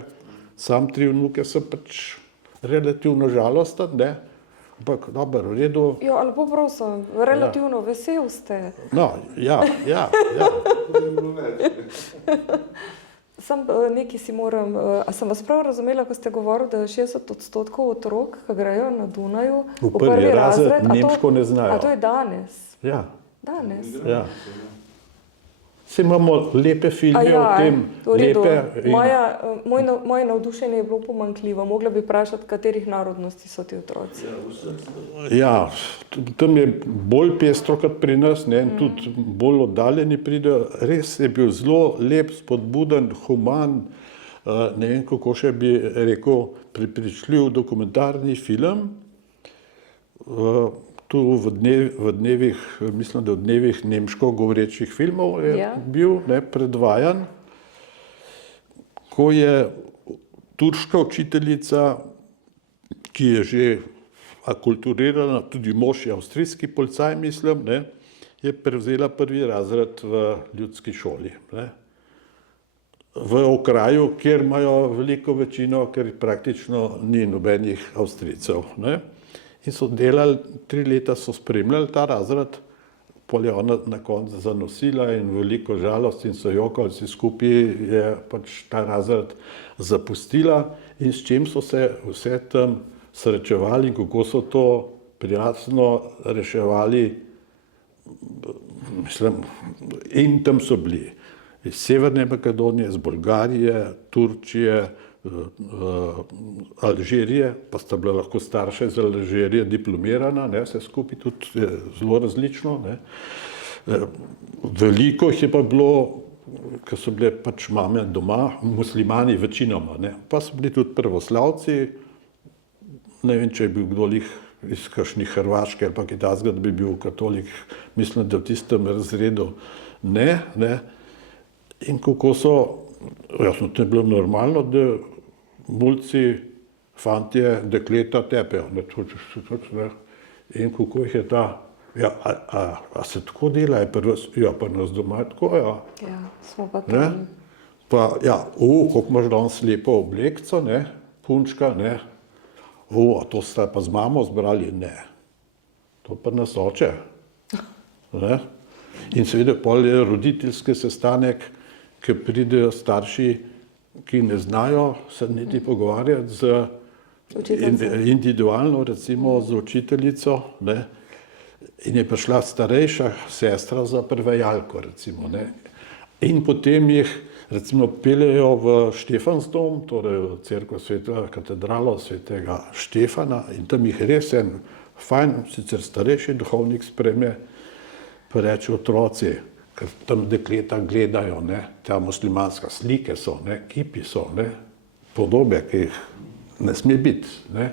sam 3 vnuke sem pač relativno žalosten, ne, ampak dobro, v redu. Ja, lepo prosim, relativno vesel ste. No, ja. Sam nekaj si moram, a sem vas prav razumela, ko ste govorili, da je 60% otrok, ki grejo na Dunaju V prvi razred a to- nemško ne znajo. A to je danes? Ja, Danes. ja. Saj imamo lepe filme o tem, v redu. lepe in Moje navdušenje je bilo pomanjkljivo. Mogla bi vprašati, katerih narodnosti so ti otroci. ja, tam je bolj pestro kot pri nas, ne, in tudi bolj oddaljeni pridejo. Res je bil zelo lep, spodbuden, human, ne vem, kako še bi rekel, prepričljiv dokumentarni film. Tu v dnevih, mislim, da v dnevih nemško govorečih filmov je Ja. bil, ne, predvajan, ko je turška učiteljica, ki je že akulturirana, tudi mož je avstrijski policaj, mislim, ne, je prevzela prvi razred v ljudski šoli. Ne. V okraju, kjer imajo veliko večino, ker praktično ni nobenih Avstrijcev. Ne. In so delali, 3 leta so spremljali ta razred, pol je ona na koncu zanosila in veliko žalost in so jokali vsi skupaj, je pač ta razred zapustila in s čim so se vse tam srečevali in kako so to prijazno reševali, mislim, in tam so bili iz Severne Makedonije, iz Bolgarije, Turčije, Alžirije, pa sta bila lahko starša iz Alžirije diplomirana, ne, vse skupaj tudi je zelo različno. Ne. Veliko jih je pa bilo, ker so bile pač mame doma, muslimani večinoma, ne. Pa so bili tudi pravoslavci, ne vem, če je bil kdo lih iz kakšnih Hrvaške ali pa kaj takega, da bi bil katolik, mislim, da v tistem razredu ne. In kako so, jasno, to je bilo normalno, da mulci, fantje, dekleta tepejo. Ne. In kako jih je ta, ja, a se tako dela, je pri vas, ja, pa nas doma je tako, ja. Ja, smo pa Ne? tam. Pa, ja, kako imaš danes lepo oblekco, ne, punčka, ne. A to ste pa z mamo zbrali? Ne. To pa nas oče. Ne. In seveda pol je roditeljski sestanek, ki pridejo starši, ki ne znajo se niti pogovarjati z individualno, recimo z učiteljico, ne. In je prišla starejša sestra za prevajalko, recimo, ne. In potem jih recimo peljejo v Štefansdom, torej v cerkev katedralo svetega Štefana, in tam jih res en fajn, sicer starejši duhovnik spremlja, pa reče otroci, ker tam dekleta gledajo, ne, ta muslimanska slike so, ne, kipi so, ne, podobe, ki jih ne sme biti, ne.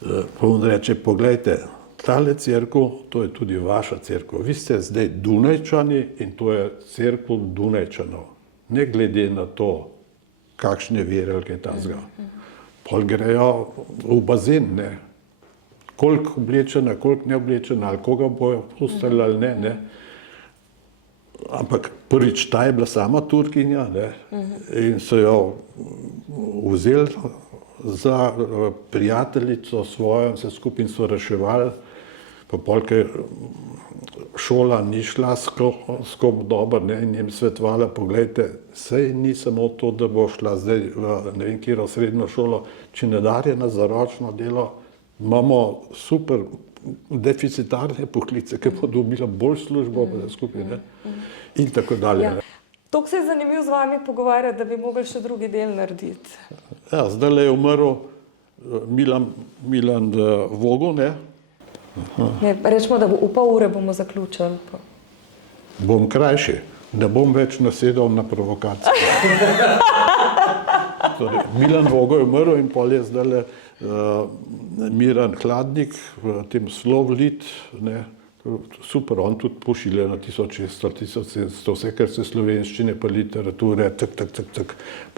Pa on reče, poglejte, tale cerkev, to je tudi vaša cerkev. Vi ste zdaj Dunajčani in to je cerkev Dunajčanov. Ne glede na to, kakšne vere ali kaj takega. Pol grejo v bazen, ne. Koliko oblečena, koliko neoblečena, ali koga bojo pustili ali ne. Ampak prvič, ta je bila sama Turkinja, ne, in so jo vzeli za prijateljico svojo, vse skupaj in so reševali, pa pol, ker šola ni šla skop dobro, ne, in jim svetovala, poglejte, sej ni samo to, da bo šla zdaj v ne vem katero srednjo šolo, če nadarjena za ročno delo, imamo super deficitarne poklice, ki bo dobila bolj službo, pa skupaj, ne, in tako dalje. Ja. Toliko se je zanimivo z vami pogovarjati, da bi mogli še drugi del narediti. Ja, zdaj je umrl Milan Vogel, ne. Ne, rečemo, da v pol ure bomo zaključili. Pa. Bom krajši, ne bom več nasedal na provokacijo. Torej, Milan Vogo je umrl in pol je zdaj Miran Hladnik v tem Slovlit, ne, super, on tudi pošilja na 1600, 1700, vse, kar se slovenščine pa literature,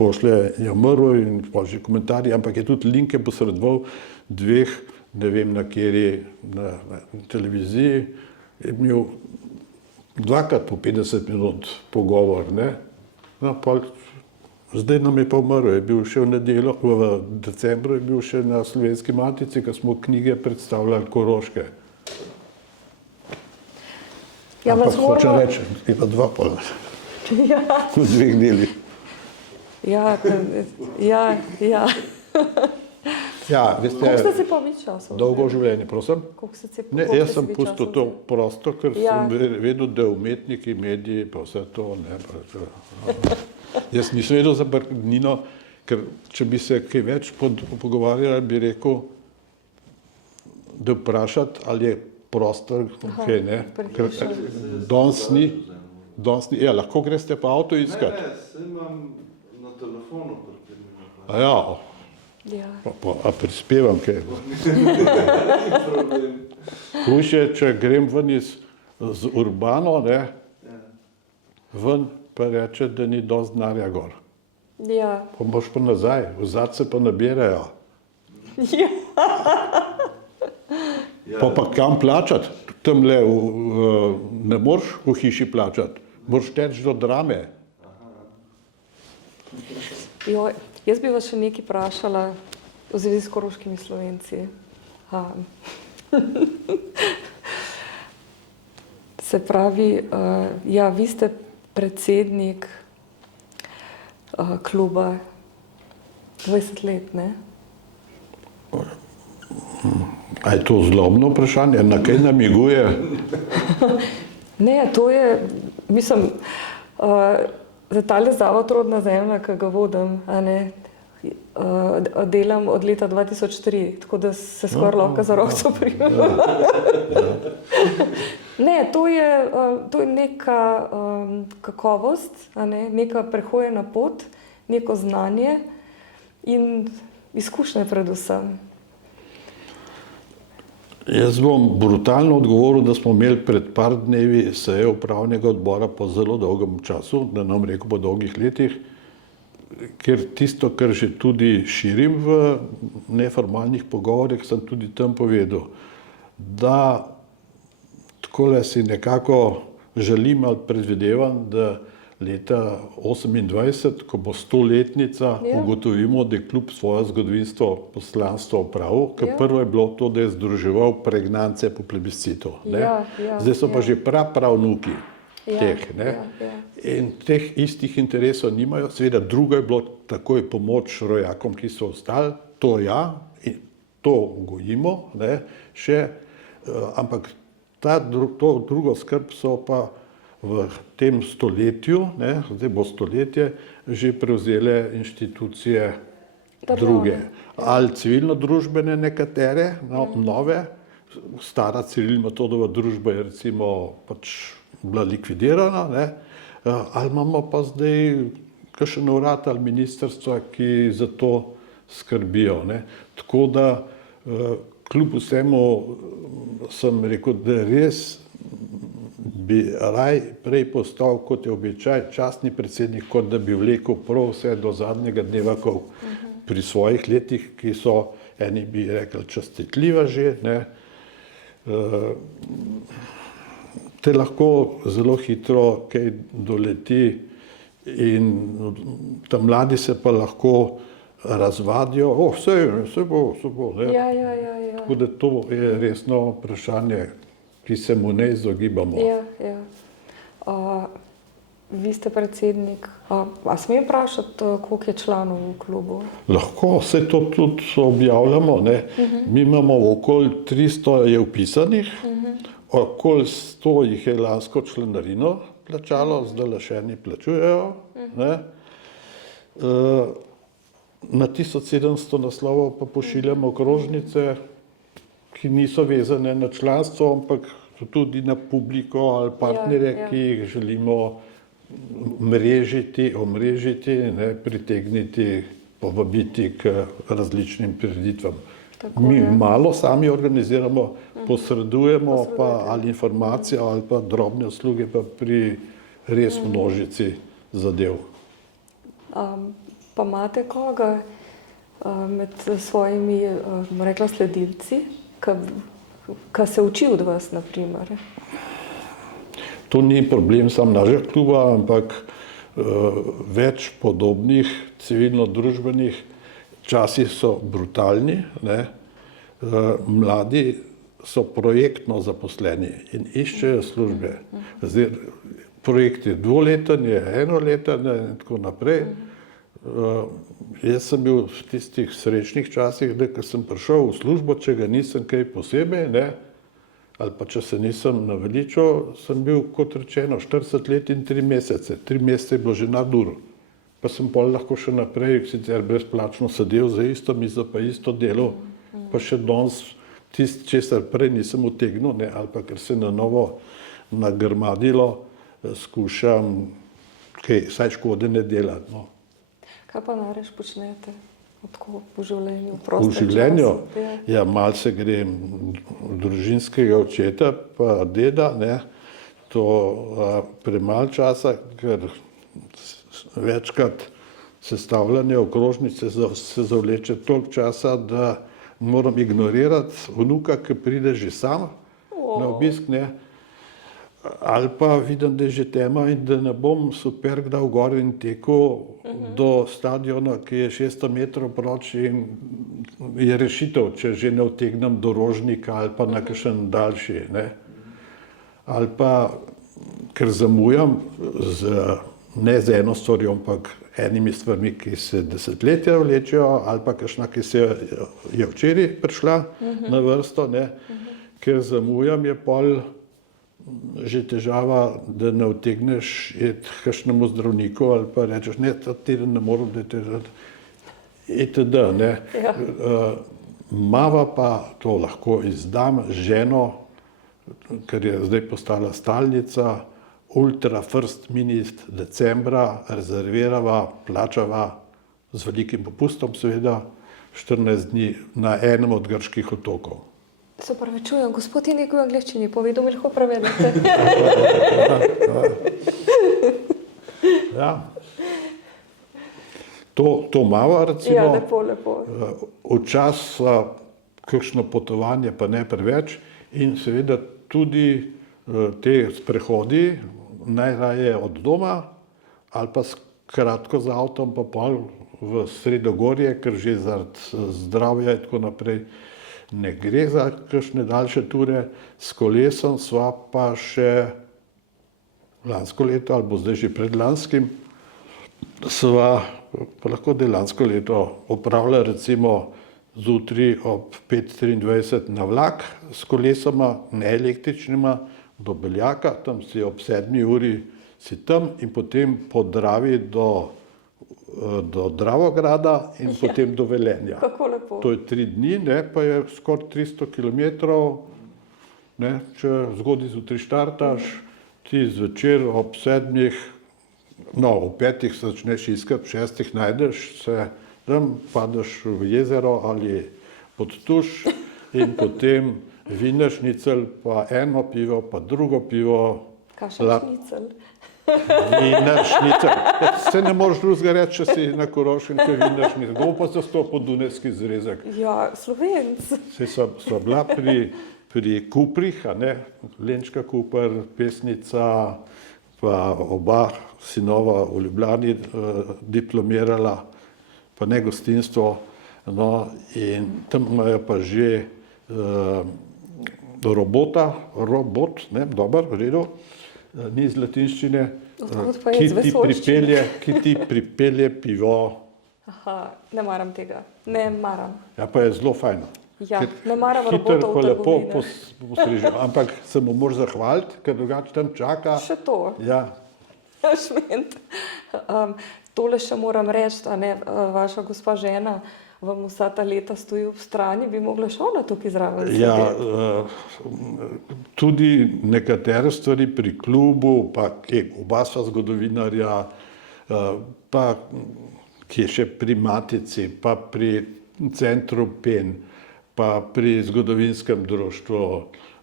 pošlje, je umrl in pol že komentarji, ampak je tudi linke posredoval dveh, ne vem na kateri, na televiziji, je imel dvakrat po 50 minut pogovor, ne, no, pol, zdaj nam je pa umrl, je bil še v nedeljo, v decembru je bil še na Slovenski matici, ko smo knjige predstavljali Koroške. Ja, ampak hoče reči, je pa dva pol, Ja, v 2 delih. ja, ja. Ja, veste, Koliko ste si pa vi časa? dolgo življenje, prosim. Ne, jaz sem pustil to prosto, ker sem vedel, da umetniki, mediji, pa vse to, ne, jaz nisem vedel za Brnino, ker če bi se kaj več pogovarjali, bi rekel, da vprašati, ali je prostor, kaj ne, ker danes ni, ja, lahko greste pa avto iskati. Ne, se imam na telefonu pripeljen. A ja, Ja. a prispevam kaj. Hujše, če grem ven z Urbano, ne, ven pa reče, da ni dosti denarja gor. Ja. Pa boš pa nazaj, vzad se pa nabirajo. Ja. Pa kam plačati? Tamle ne moreš v hiši plačati, moraš teči do Drame. Jo, jaz bi vas še nekaj vprašala v zvezi s koroškimi Slovenci. Se pravi, ja, vi ste predsednik kluba 20 let, ne? A je to zlobno vprašanje? Na kaj namiguje? Ne, to je, mislim, za tale zavod Rodna zemlja, ki ga vodim, a ne, delam od leta 2003, tako da se skoraj lahko za roko primem. Ne, to je neka kakovost, a ne, neka prehojena pot, neko znanje in izkušnje predvsem. Jaz bom brutalno odgovoril, da smo imeli pred par dnevi sejo upravnega odbora po zelo dolgem času, da nam rekel po dolgih letih, ker tisto, kar že tudi širim v neformalnih pogovorih, sem tudi tam povedal, da takole si nekako želim ali predvidevam, da leta 28, ko bo 100-letnica, ugotovimo, da je klub svoje zgodovinsko poslanstvo opravil, ker prvo je bilo to, da je združeval pregnance po plebiscitu. Zdaj so pa že pravnuki teh. In teh istih interesov nimajo. Seveda drugo je bilo takoj pomoč rojakom, ki so ostali, to ja, in to gojimo, ne, še, ampak to drugo skrb so pa v tem stoletju, ne, zdaj bo stoletje, že prevzele inštitucije druge. Ali civilno-družbene nekatere, nove, stara Cirilno-Metodova družba je recimo pač bila likvidirana, ne, ali imamo pa zdaj kakšen urad ali ministrstva, ki za to skrbijo, ne. Tako da kljub vsemu sem rekel, da res bi raj prej postal, kot je običaj, častni predsednik, kot da bi vlekel prav vse do zadnjega dneva, ko pri svojih letih, ki so, eni bi rekli, častitljiva že, ne, te lahko zelo hitro kaj doleti in ta mladi se pa lahko razvadijo, vse bo, ne. Tako da to je resno vprašanje, ki se mu ne izogibamo. Vi ste predsednik, a smem vprašati, koliko je članov v klubu? Lahko, vse to tudi objavljamo, ne. Mi imamo okoli 300 je vpisanih, okoli 100 jih je lansko članarino plačalo, zdaj še eni plačujejo, ne. Na 1700 naslovov pa pošiljamo krožnice, ki niso vezane na članstvo, ampak tudi na publiko ali partnerje, ki jih želimo omrežiti, ne, pritegniti povabiti k različnim prireditvam. Tako Mi je. malo sami organiziramo, posredujemo pa Posredujete. ali informacije ali pa drobne usluge pa pri res množici zadev. Pa imate koga med svojimi, bom rekla, sledilci, ki se uči od vas, na primer? To ni problem samo našega kluba, ampak več podobnih civilno-družbenih. Časi so brutalni, ne? Mladi so projektno zaposleni in iščejo službe. Zdaj, projekt je dvoleten, je enoleten in tako naprej. Jaz sem bil v tistih srečnih časih, da ko sem prišel v službo, če ga nisem kaj posebej, ne? Ali pa če se nisem naveličal, sem bil, kot rečeno, 40 let in 3 mesece. 3 mesece je bilo že nadur. Pa sem pol lahko še naprej, sicer brezplačno sedel za isto mizo, pa isto delo, pa še danes tisto, česar prej nisem utegnil, ne, ali pa ker se na novo nagrmadilo, skušam kaj, saj škode ne delati. No. Kaj pa nareč počnete tako v življenju? V življenju, ja, malce grem družinskega očeta pa deda, ne, to premalo časa, ker večkrat sestavljanje okrožnice se zavleče toliko časa, da moram ignorirati vnuka, ki pride že sam na obisk, ne. Ali pa vidim, da je že tema in da ne bom super kdaj gor in tekel do stadiona, ki je 600 metrov proč in je rešitev, če že ne utegnem do Rožnika ali pa na kakšen daljši, ne. Ali pa, ker zamujam ne z eno stvarjo, ampak enimi stvarmi, ki se desetletja vlečejo, ali pa kakšna, ki se je včeraj prišla na vrsto, ne. Ker zamujam, je pol že težava, da ne utegneš iti k kakšnemu zdravniku ali pa rečeš, ne, ta teden ne morem, da je itd. Ne. Ja. Mava pa to lahko izdam ženo, ker je zdaj postala stalnica, Ultra First Minist decembra, rezervirava, plačava z velikim popustom seveda, 14 dni na enem od grških otokov. Se opravičujem, gospod je nekaj v angleščini povedal, mi lahko prevedete. Ja. To mava recimo. Ja, lepo, lepo. Včasih kakšno potovanje, pa ne preveč, in seveda tudi te sprehodi najraje od doma ali pa kratko z avtom, pa pol v Sredogorje, ker že zaradi zdravja in tako naprej ne gre za kakšne daljše ture. S kolesom sva pa še lansko leto, ali bo zdaj že predlanskim, sva pa lahko da lansko leto opravila recimo zjutraj ob 5:23 na vlak s kolesoma, ne električnima, do Beljaka, tam si ob 7 uri si tam in potem po Dravi do Dravograda in potem do Velenja. Kako lepo. To je 3 dni, ne, pa je skoraj 300 kilometrov, ne, če zgodaj zjutraj štartaš, ti zvečer ob 7, no, ob 5 se začneš iskati, 6 najdeš se, tam padeš v jezero ali pod tuš in potem viner šnicel, pa eno pivo, pa drugo pivo. Kakšen šnicel? Viner šnicel. Se ne moreš drugega reči, če si na Koroškem, ker viner šnicel. Kdo pa se sto po Dunajski zrezek? Ja, Slovenc. Se so bila pri Kuprih, a ne, Lenčka Kupr, pesnica, pa oba sinova v Ljubljani diplomirala, pa ne gostinstvo, no, in tam imajo pa že robot, ne, dober, v redu, ni iz latinščine, ki ti pripelje pivo. Aha, ne maram tega, ne maram. Ja, pa je zelo fajn. Ja, ne maram robotov v lepo trgovinah. postreže, ampak se mu moraš zahvaliti, ker drugače tam čaka. Še to. Ja. Šment. Tole še moram reči, a ne, vaša gospa žena vam vsa ta leta stoji ob strani, bi mogla še ona tukaj zraven sedeti. Ja, tudi nekatere stvari pri klubu, pa oba sva zgodovinarja, pa ki je še pri Matici, pa pri centru PEN, pa pri zgodovinskem društvu.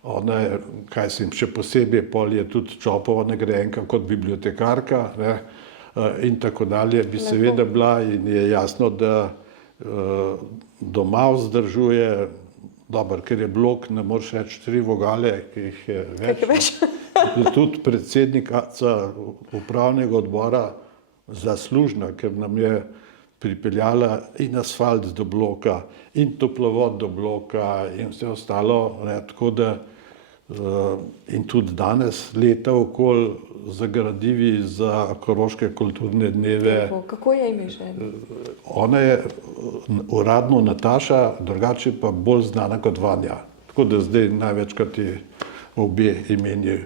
Ona je, kaj sem, še posebej pol je tudi Čopova nagrajenka kot bibliotekarka, ne, in tako dalje, bi seveda bila in je jasno, da doma vzdržuje, dobro, ker je blok, ne moreš reči 3 vogale, ki jih je več. Tudi predsednika upravnega odbora zaslužna, ker nam je pripeljala in asfalt do bloka, in toplovod do bloka in vse ostalo, ne, tako da in tudi danes leta okoli za gradivi za Koroške kulturne dneve. Kako je ime žene? Ona je uradno Nataša, drugače pa bolj znana kot Vanja. Tako da zdaj največkrat je obe imeni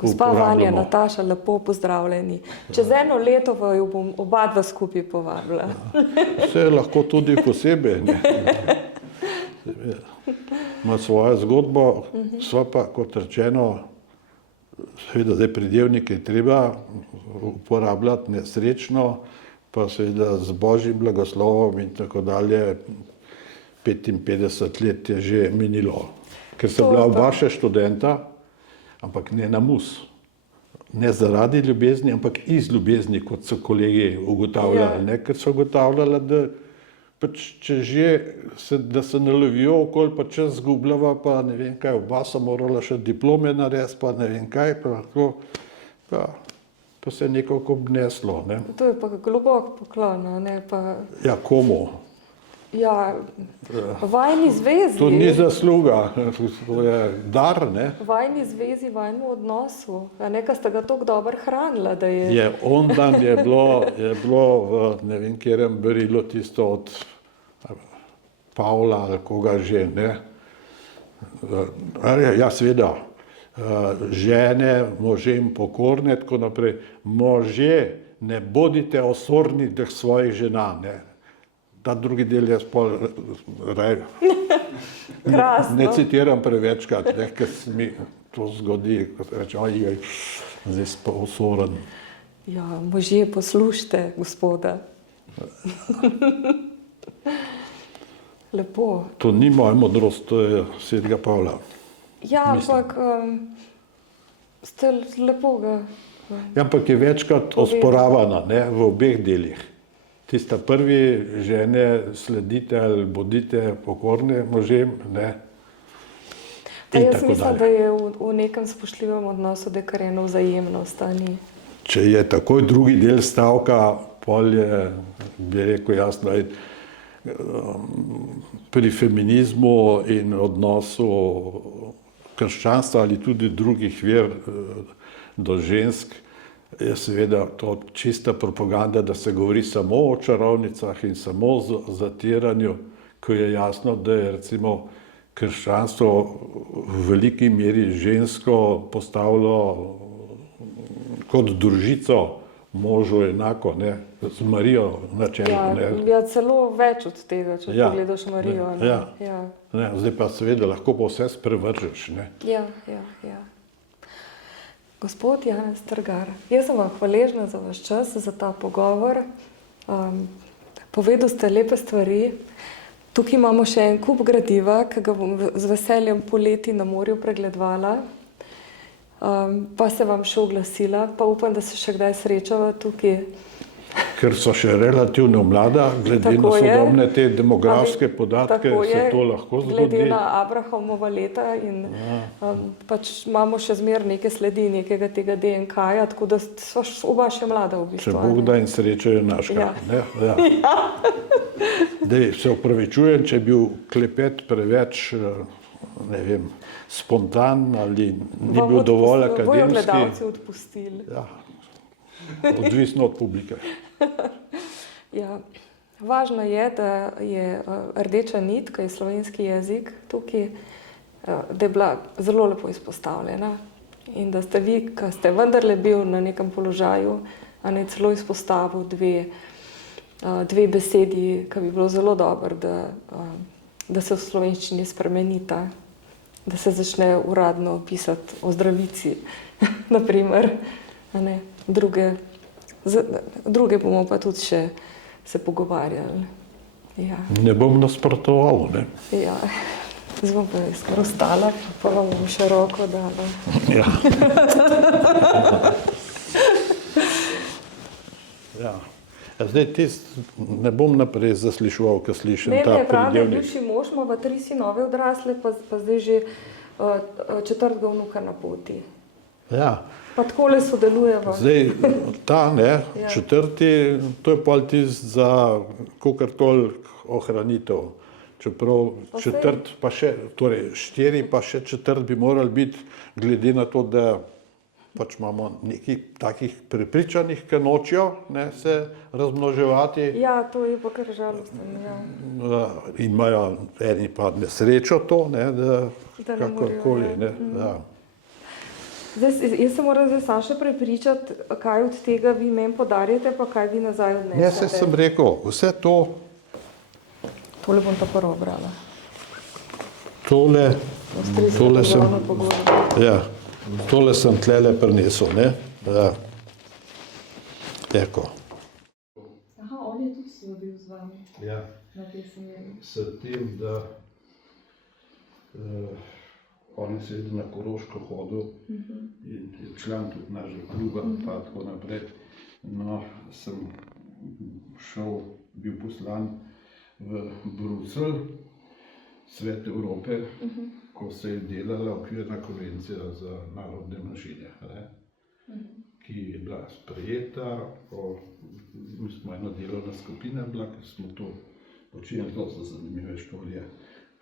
Gospa Vanja, Nataša, lepo pozdravljeni. Čez eno leto jo bom oba dva skupaj povabila. Vse lahko tudi posebej. Ne. Ima svojo zgodbo, sva pa, kot rečeno, seveda zdaj pridevnike je treba uporabljati nesrečno, pa seveda z božjim blagoslovom in tako dalje, 55 let je že minilo. Ker so bila oba še študenta, ampak ne na mus. Ne zaradi ljubezni, ampak iz ljubezni, kot so kolegi ugotavljali. Ne, ker so ugotavljali, da pač, če že da se ne lovijo okoli, pa čas zgubljava, pa ne vem kaj, oba so morala še diplome narediti, pa ne vem kaj, pa se je nekako obneslo. Ne. To je pa globok poklon, ne pa... Ja, komu? Ja, vajni zvezi. To ni zasluga, to je dar, ne. Vajni zvezi, vajnu odnosu, a nekaj sta ga toliko dobro hranila, da je... Je, ondan je bilo v ne vem kjerem berilu tisto od Pavla ali koga že, ne. Ja, seveda, žene, možem pokorne, tako naprej. Možje, ne bodite osorni do svojih žena, ne. Ta drugi del je spol ne citiram prevečkrat, ker se mi to zgodi, ko se reče, ojej, zdaj si pa osoren. Ja, možje, poslušajte gospoda. Lepo. To ni moja modrost, to je svetega Pavla. Ja, ampak ste lepo ga... Ja, ampak je večkrat osporavana, ne, v obeh delih. Tista prvi, žene, sledite ali bodite pokorne možem, ne. Jaz mislim, da je v nekem spoštljivem odnosu, da je kar eno vzajemnost, a ni. Če je takoj drugi del stavka, pol je, bi rekel jasno, pri feminizmu in odnosu krščanstva ali tudi drugih ver do žensk, je seveda to čista propaganda, da se govori samo o čarovnicah in samo o zatiranju, ko je jasno, da je recimo krščanstvo v veliki meri žensko postavilo kot družico možu enako, ne, z Marijo na čelu. Ja, celo več od tega, če pogledaš Marijo. Ne, zdaj pa seveda lahko pa vse sprevržeš, ne. Ja. Gospod Janez Strgar, jaz sem vam hvaležna za vaš čas, za ta pogovor. Povedali ste lepe stvari. Tukaj imamo še en kup gradiva, ki ga bom z veseljem poleti na morju pregledovala. Pa se vam še oglasila, pa upam, da se še kdaj srečava tukaj. Ker so še relativno mlada, glede na sodobne te demografske podatke, se to lahko zgodi. Glede na Abrahamova leta in pač imamo še zmer neke sledi nekega tega DNK-ja, tako da so oba še mlada v bistvu. Če Bog da in sreča je naška. Dej, se opravičujem, če je bil klepet preveč, ne vem, spontan ali ni bil dovolj akademski. Bojo gledalci odpustili. Ja. Odvisno od publike. Ja, važno je, da je rdeča nit, ki je slovenski jezik tukaj, da je bila zelo lepo izpostavljena in da ste vi, ki ste vendarle bil na nekem položaju, a ne celo izpostavil dve besedi, ki bi bilo zelo dobro, da se v slovenščini spremenita, da se začne uradno pisati o zdravici, naprimer, a ne. Druge bomo pa tudi še se pogovarjali. Ja. Ne bom nasprotoval, ne? Ja. Zdaj bom pa skoro ostala, pa vam bom še roko dala. Ja. Ja. Zdaj ne bom naprej zaslišoval, ko slišim ta Ne, pravi, pridevnik. bivši mož ima v 3 sinove odrasle, pa zdaj že 4. vnuka na poti. Ja. Pa takole sodelujeva. Zdaj ta, ne, Ja. 4., to je pol tisti za kakor toliko ohranitev. Čeprav Pa saj- 4. pa še, torej 4 pa še 4 bi morali biti, glede na to, da pač imamo nekih takih prepričanih, ki nočijo, ne, se razmnoževati. Ja, to je pa kar žalostno. Ja. In imajo eni pa nesrečo to, ne, da Da ne morejo, kakorkoli. ja. Ne, ja. Zdaj, jaz se moram zdaj Saša prepričati, kaj od tega vi meni podarjate, pa kaj vi nazaj odnesete. Ne, saj sem rekel, vse to, Tole bom ta prvo brala. tole sem, Državno pogodbo. ja, tole sem tlele prinesel, ne. Ja. Eko. Aha, on je tudi sodil z vami Ja. na tej smeri. S tem, da on je seveda na Koroško hodil in je član tudi našega kluba, pa tako naprej. No, sem bil poslan v Bruselj, Svet Evrope, ko se je delala okvirna konvencija za narodne manjšine, ki je bila sprejeta, mi smo ena delovna skupina bila, ki smo to počeli, to so zanimive štorije,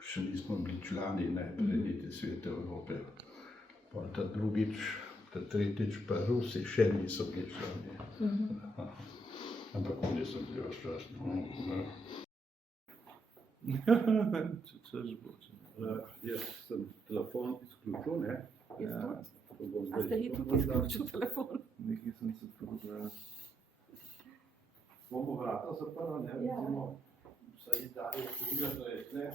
še nismo bili člani najprej niti Sveta Evrope. Pa ta drugič, ta tretjič pa Rusi še niso bili člani. Ampak oni so bili vaš čas. Jaz sem telefon izključil, ne? A ste vi tudi izključil telefon? Nekaj sem se pogledal. Bomo vrata zaprla, ne, recimo, vsaj dalje tega, da je tle,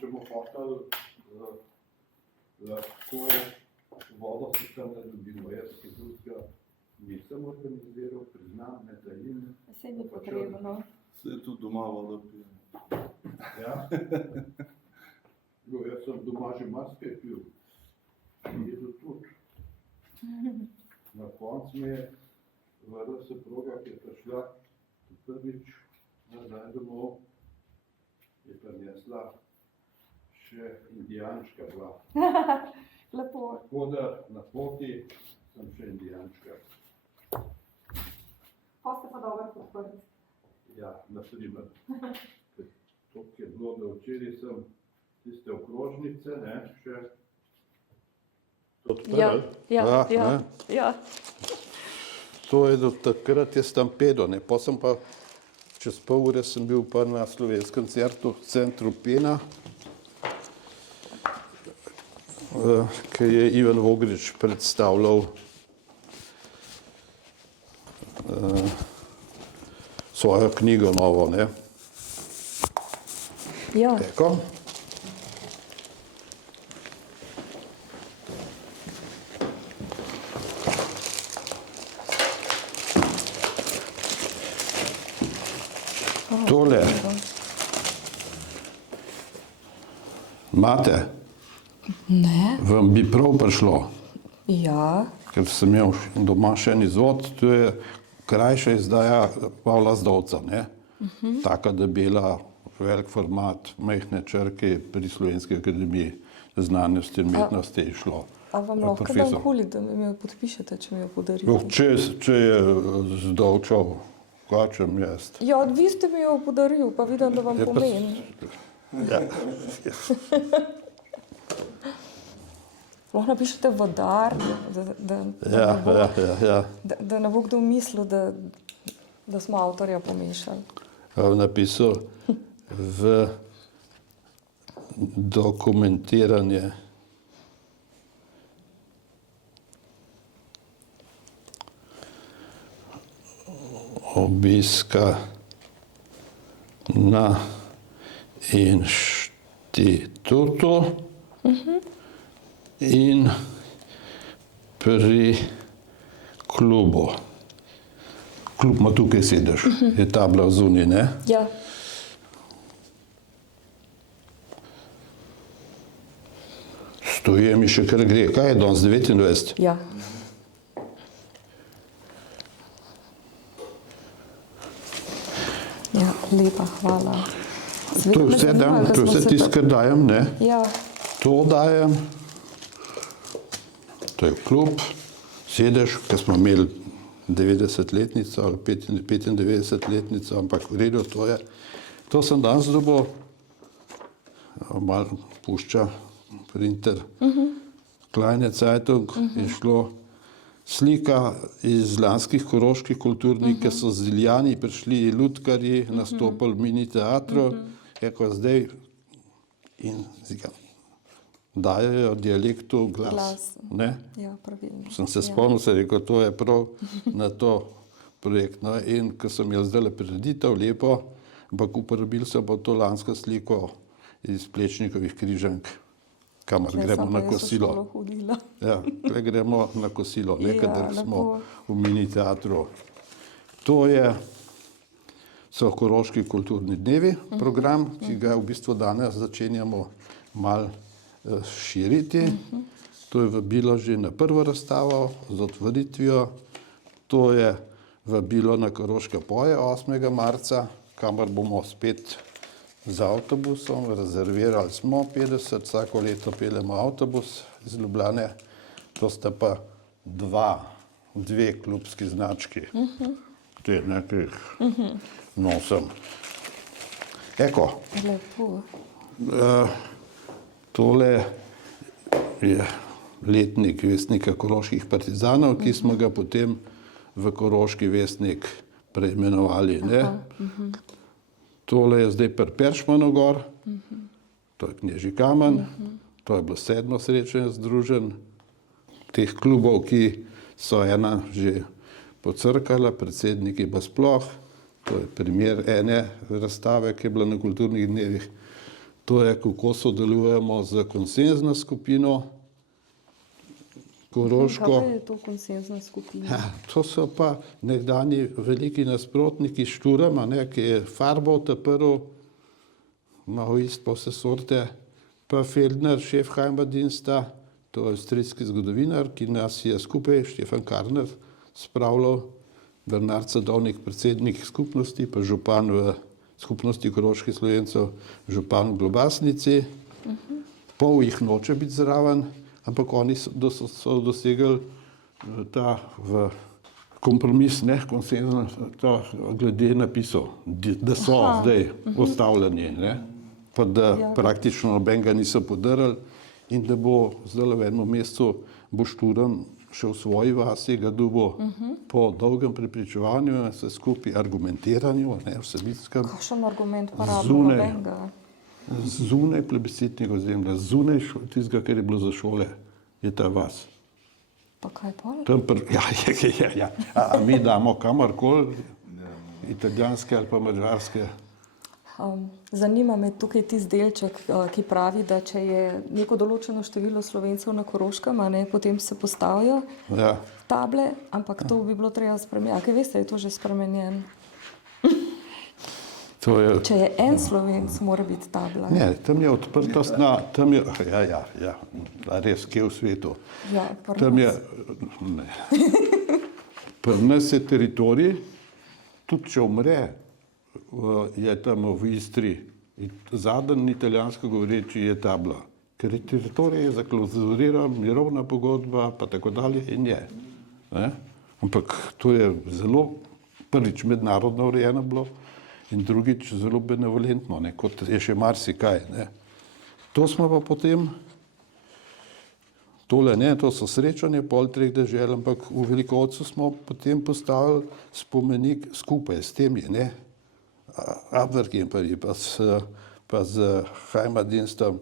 če bomo hoteli lahko vodo se tam ne dobimo. Jaz, ki drugega nisem organiziral, priznam, ne tajim. Saj ni potrebno. Se je tudi doma voda pije. Ja. Jo, jaz sem doma že marsikaj pil. Jedel tudi. Na koncu mi je vrla soproga, ki je prišla prvič nazaj domov, je prinesla še indijančka bila. Lepo. Tako da na poti sem še indijančka. Pa ste pa dobro podprli. Ja, na primer. To, ki je bilo, da včeraj sem tiste okrožnice, ne, še odprl. Ja. To je do takrat je stampedo, ne. Potem sem pa, čez pol ure sem bil pa na slovenskem centru Pena, ki je Ivan Vogrič predstavljal svojo knjigo novo, ne. Ja. Eko. Tole. Imate? Ne. Vam bi prav prišlo, Ja. ker sem imel doma še en izvod, to je krajša izdaja Pavla Zdovca, ne? Taka debela, velik format, majhne črke pri Slovenski akademiji znanosti in umetnosti je šlo. A vam lahko dam koli, da mi jo podpišete, če mi jo podarite? Če je Zdovčev, kačem jaz. Ja, vi ste mi jo podaril, pa vidim, da vam Je pa- pomeni. Ja. Lahko napišete vodar, Ja. da ne bo kdo mislil, da smo avtorja pomešali. Napisal v dokumentiranje obiska na inštitutu in pri klubu. Klub ima tukaj sedež, je tabla zunaj, ne? Ja. Stoje mi še kar gre. Kaj je danes 29? Ja. Ja, lepa, hvala. To je vse, to je vse tisto, kar dajem, ne? Ja, To dajem. To je klub, sedež, ker smo imeli 90-letnico ali 95-letnico, ampak v redu, to je. To sem danes dobil, malo pušča printer. Kleine Zeitung je šlo slika iz lanskih koroških kulturnih, ki so z Iljani prišli lutkarji, nastopili v mini teatru, eko zdaj in dajejo dialektu glas. Glas. Ne? ja, pravilno. Sem se spomnil, sem rekel, to je prav na to projekt. No, in ko sem imel zdaj prireditev, lepo, ampak uporabili so pa to lansko sliko iz Plečnikovih Križank, kamor gremo na kosilo. Ja, tukaj gremo na kosilo, ne, kadar smo v mini teatru. To so Koroški kulturni dnevi, program, ki ga v bistvu danes začenjamo malo širiti. To je vabilo že na prvo razstavo z otvoritvijo. To je vabilo na Koroške poje 8. marca, kamor bomo spet z avtobusom, rezervirali smo 50, vsako leto peljemo avtobus iz Ljubljane, to sta pa dve klubski znački, te nekih nosim. Eko, Lepo. tole je letnik Vestnika koroških partizanov, ki smo ga potem v Koroški vestnik preimenovali. Ne? Tole je zdaj pri Peršmanu gor, to je Knežji kamen, to je bilo 7. srečanje združenj teh klubov, ki so ena že pocrkala, predsedniki pa sploh. To je primer ene razstave, ki je bila na kulturnih dnevih. To je, kako sodelujemo z konsenzno skupino Koroško. Kaj je to konsenzna skupina? Ja, to so pa nekdani veliki nasprotniki Šturma, ne, ki je farbo odprl, maoist po vse sorte, pa Feldner, šef Heimatdiensta, to je avstrijski zgodovinar, ki nas je skupaj, Štefan Karner, spravljal, Bernard Sadovnik, predsednik skupnosti, pa župan v skupnosti koroških Slovencev, župan v Globasnici. Pol jih noče biti zraven, ampak oni so dosegli ta kompromis, ne, konsenzno, glede napisov, da so zdaj postavljeni, ne, pa da praktično nobenega niso podrli in da bo zdaj v enem mesecu bo Šturm še v svoji vasi ga dobil po dolgem prepričevanju in se skupaj argumentiranju, ne, vsebinskem. Kakšen argument pa rabimo nobenega? Zunaj plebiscitnega ozemlja, zunaj tistega, kar je bilo za šole, je ta vas. Pa kaj pa? Ja. A mi damo kamorkoli, italijanske ali pa mađarske? Zanima me tukaj tisti delček, ki pravi, da če je neko določeno število Slovencev na Koroškem, a ne, potem se postavijo table, ampak to bi bilo treba spremenjati. Kaj veste, je to že spremenjeno? Če je en Slovenc, mora biti tabla. Ne, tam je odprtost na, tam je, res, kje v svetu. Ja, tam je, ne. Pri nas je teritorij, tudi če umre, je tam v Istri, zadnji italijansko govoreči je tabla, ker je teritorij zaklauzuriran, mirovna pogodba, pa tako dalje in je. Ne? Ampak to je zelo, prvič mednarodno urejeno bilo, in drugič zelo benevolentno, ne, kot je še marsikaj. Ne. To smo pa potem, tole ne, to so srečanje pol treh dežel, ampak v Velikovcu smo potem postavili spomenik skupaj s temi, ne, Abwerkemperji, pa z Heimatdienstom,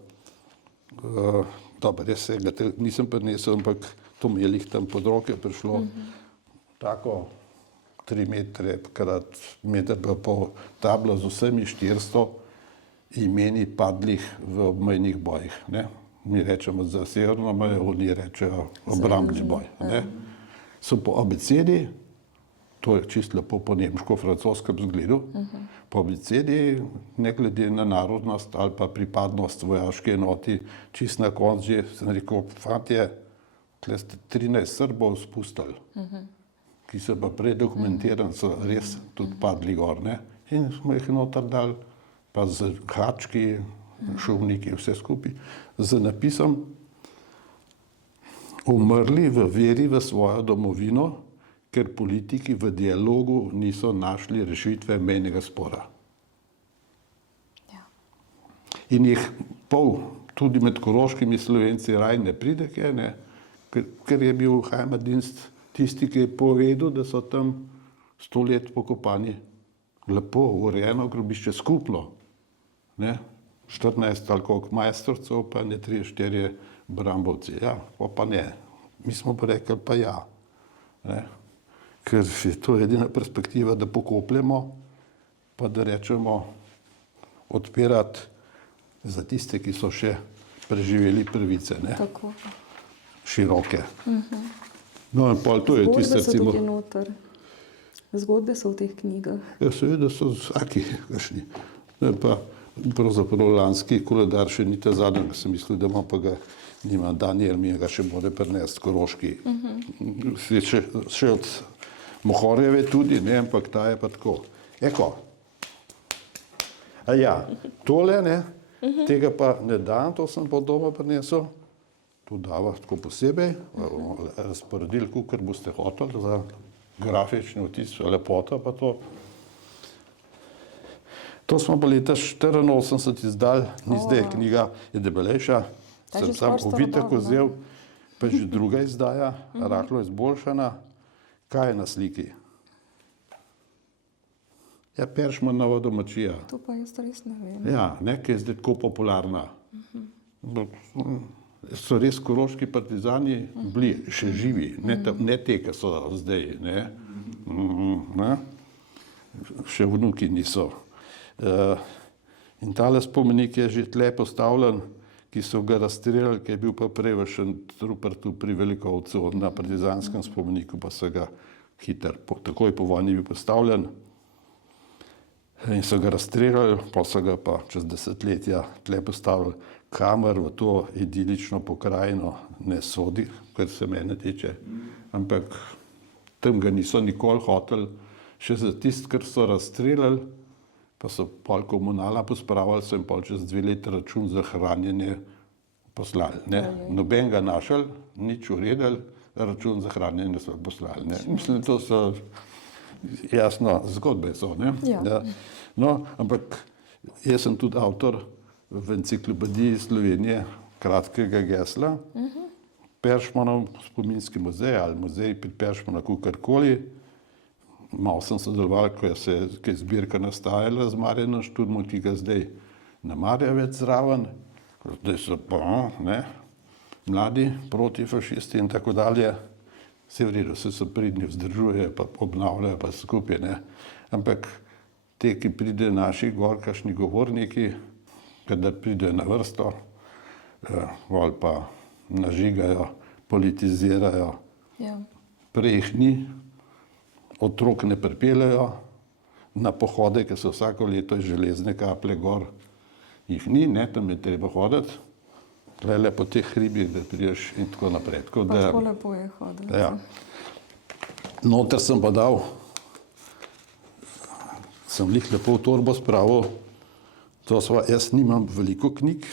dobro, jaz se ga nisem prinesel, ampak to melih tam pod roke prišlo, tako 3 metre krat meter pa pol tablo z vsemi 400 imeni padlih v obmejnih bojih. Ne? Mi rečemo za severno mejo, oni rečejo obrambni boj. Ne? So po abecedi To je čisto lepo po nemško-francoskem zgledu. Po abecedi, ne glede na narodnost ali pa pripadnost vojaške enoti, čist na koncu že sem rekel, fantje, tle ste 13 Srbov spustili, ki so pa predokumentirani, so res tudi padli gor, ne? In smo jih noter dali, pa z hački, šovniki, vse skupaj, z napisom umrli v veri v svojo domovino, ker politiki v dialogu niso našli rešitve mejnega spora. Ja. In jih pol, tudi med koroškimi Slovenci, raj ne pride, ne? Ker je bil Heimatdienst tisti, ki je povedal, da so tam 100 let pokopani. Lepo, urejeno grobišče, skupno. Ne? 14 ali koliko majstrovcev, pa ne 3-4 brambovci. Ja, pa ne. Mi smo pa rekli, pa ja. Ne? Ker je to edina perspektiva, da pokopljemo, pa da rečemo odpirati za tiste, ki so še preživeli prvice, ne? Tako. Široke. No, in pol to je tisto, Zgodbe so recimo. tudi noter. Zgodbe so v teh knjigah. Ja, seveda so vsaki kakšni. Ne, pa pravzaprav lanski koledar še ni ta zadnji, ki sem mislil, da imam, pa ga nima. Daniel mi ga še more prinesti, koroški. Še od Mohorjeve tudi, ne, ampak ta je pa tako. Eko. A ja, tole, ne, tega pa ne dam, to sem pa doma prinesel. To dava tako posebej, razporedili, kakor boste hoteli, za grafični vtis, lepota pa to. To smo pa leta 84 izdali, ni zdaj knjiga, je debelejša, Ta sem že sam skoraj ovitek starodobna. vzel, pa že druga izdaja, rahlo izboljšana. Kaj je na sliki? Ja, Peršmanova domačija. To pa jaz res ne vem. Ja, ne, ki je zdaj tako popularna. So res koroški partizani bili še živi, ne te, ki so zdaj, ne. Ne? Še vnuki niso. In tale spomenik je že tle postavljen, ki so ga razstreljali, ki je bil pa prej v Šentrupertu pri Velikovcu na partizanskem spomeniku, pa so ga hiter, takoj po vojni bil postavljen. In so ga razstreljali, pa so ga pa čez desetletja tle postavili, kamor v to idilično pokrajino ne sodi, kar se mene tiče. Ampak tam ga niso nikoli hoteli, še za tisto, kar so razstreljali, pa so pol komunala pospravili, so jim pol čez 2 leta račun za hranjenje poslali. Ne? Noben ga našel, nič uredili, račun za hranjenje so poslali. Ne? Mislim, to so jasno, zgodbe so. Ne? Ja. Ja. No, ampak jaz sem tudi avtor v enciklopediji Slovenije kratkega gesla, Peršmanov spominski muzej ali muzej pri Peršmanu, kakorkoli. Malo sem sodeloval, ko je zbirka nastajala z Marjanom Šturmom, ki ga zdaj ne marja več zraven. Zdaj so pa, ne, mladi protifašisti in tako dalje. Vse v redu, vse so pridni, vzdržujejo, pa obnavljajo, pa skupaj, ne. Ampak te, ki pridejo naši gor, kakšni govorniki, kadar pridejo na vrsto, ali pa nažigajo, politizirajo, Ja. prej jih ni, otrok ne pripeljejo na pohode, ki so vsako leto iz Železne Kaplje gor, jih ni, ne, tam je treba hoditi, tle po teh hribih, da prideš in tako naprej. Tako Pa da, tako lepo je hoditi. ja. Noter sem pa dal, sem jih lepo v torbo spravil, jaz nimam veliko knjig,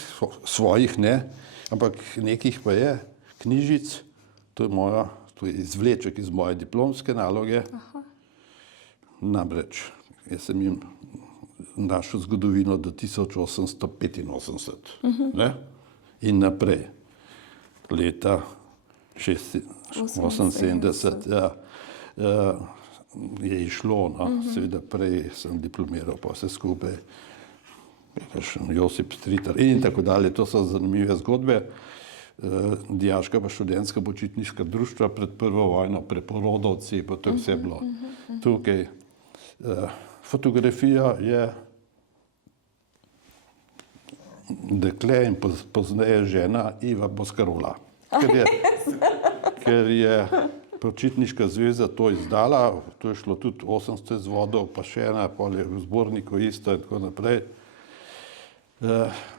svojih ne, ampak nekih pa je, knjižic, to je izvleček iz moje diplomske naloge. Namreč, jaz sem jim našel zgodovino do 1885, ne? In naprej, leta 78, ja, je išlo, no, seveda prej sem diplomiral, pa vse skupaj, kakšen Josip Stritar in tako dalje, to so zanimive zgodbe. Dijaška pa študentska počitniška društva pred prvo vojno, preporodovci, pa to je vse bilo tukaj. Fotografija je dekle in pozneje žena Iva Boscarola, ker je Počitniška zveza to izdala, to je šlo tudi 800 izvodov, pa še ena, pol je v zborniku isto in tako naprej.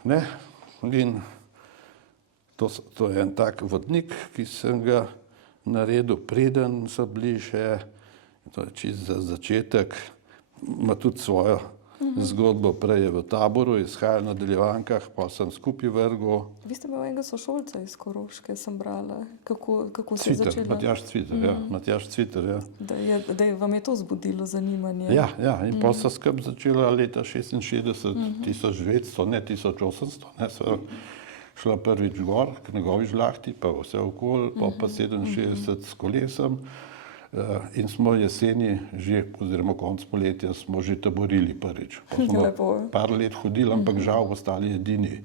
Ne, in to je en tak vodnik, ki sem ga naredil, preden so bili še, to je čisto za začetek, ima tudi svojo zgodbo, prej je v Taboru, izhajal na nadaljevankah, pa sem skupaj vrgel. Vi ste imeli enega sošolca iz Koroške, sem brala. Kako se je Cviter, začela? Matjaž Cviter, ja, Matjaž Cviter, ja. Da vam je to zbudilo zanimanje. Ja, in pol so skrb začela leta 66, 1900, ne 1800, ne, so šla prvič gor k njegovi žlahti, pa vse okoli, pa 67 s kolesom. In smo jeseni že, oziroma konc poletja, smo že taborili prvič. Pa smo par let hodili, ampak žal ostali edini.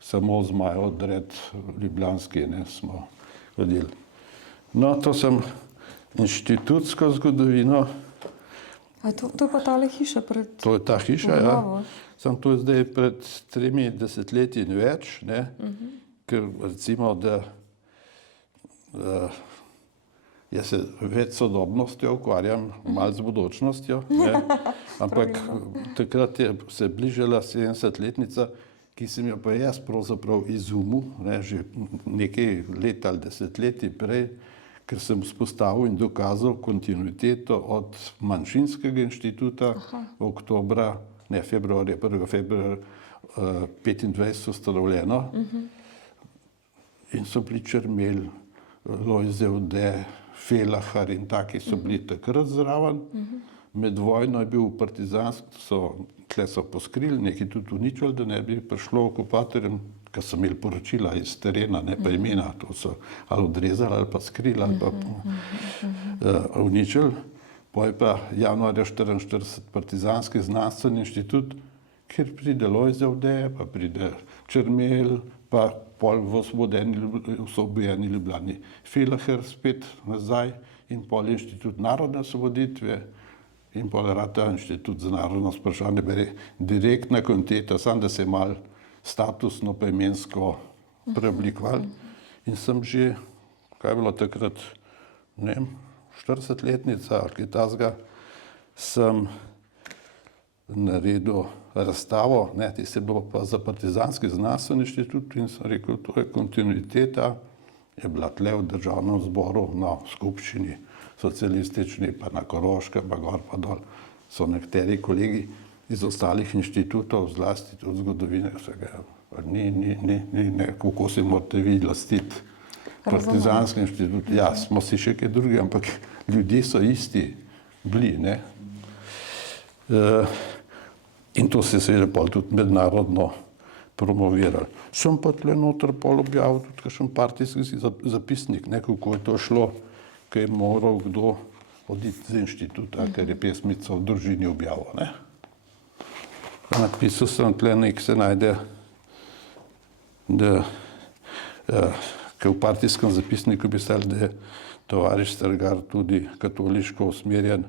Samo z Majo Dred ljubljanski, ne, smo hodili. No, to sem inštitutsko zgodovino. A to je pa tale hiša pred... To je ta hiša, ja. Sam to je zdaj pred 3 desetletji in več, ne, ker recimo, da jaz se več sodobnostjo ukvarjam, malo z bodočnostjo, ne? Ampak takrat je se bližala 70-letnica, ki sem jo pa jaz pravzaprav izumil, ne, že nekaj let ali desetletij prej, ker sem vzpostavil in dokazal kontinuiteto od manjšinskega inštituta februarja 25 ustanovljeno in so bili Črmel, Lojze Ude, Felahar in taki so bili takrat zraven. Med vojno je bil partizansko, tle so poskrili, nekaj tudi uničili, da ne bi prišlo okupatorjem, ker so imeli poročila iz terena, ne pa imena, to so ali odrezali ali pa skrili ali pa uničili. Potem je pa januarja 1944 partizanski znanstveni inštitut, kjer pride Lojze Ude, pa pride Črmel, pa pol v osvobojeni Ljubljani Felahar spet nazaj in pol inštitut narodne osvoboditve in pol rata inštitut za narodno vprašanje, bere direktna kontinuiteta, samo da se je malo statusno pa imensko preoblikovali. In sem že, kaj je bilo takrat, ne vem, 40-letnica ali kaj takega, sem naredil razstavo, ne, tiste je bilo pa za partizanski znanstveni inštitut in sem rekel, to je kontinuiteta, je bila tle v državnem zboru, na skupščini socialistični, pa na Koroškem, pa gor pa dol, so nekateri kolegi iz ostalih inštitutov, zlasti od zgodovine, vsega, ne, kako se morate vi lastiti partizanski inštitut. Ja, smo si še kaj drugi, ampak ljudje so isti bili, ne. In to se je seveda pol tudi mednarodno promovirali. Sem pa tle noter pol objavil tudi kakšen partijski zapisnik, ne, kako je to šlo, ko je moral kdo oditi z inštituta, ker je pesmico v družini objavil, ne. Napisal sem tle nek se najde, da ker v partijskem zapisniku pisali, da je tovariš Strgar tudi katoliško usmerjen,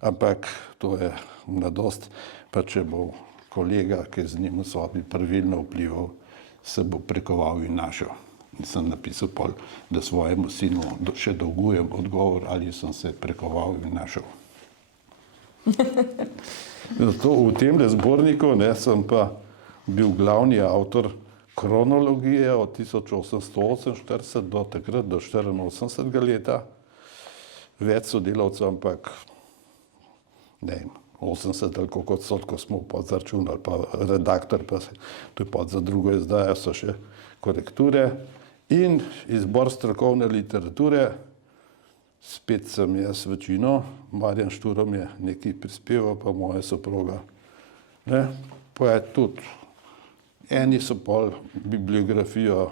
ampak to je nadost, pa če bo kolega, ki je z njim v sobi pravilno vplival, se bo prekoval in našel. In sem napisal pol, da svojemu sinu še dolgujem odgovor, ali sem se prekoval in našel. Zato v tem zborniku, ne, sem pa bil glavni avtor kronologije od 1848 do takrat, do 84 leta. Več sodelavcev, ampak ne vem, 80 ali koliko odstotkov smo podzračunali, pa redaktor, pa tudi pod za drugo izdajo so še korekture. In izbor strokovne literature, spet sem jaz večino, Marjan Šturom je nekaj prispeval, pa moja soproga. Ne, pa je tudi, eni so pol bibliografijo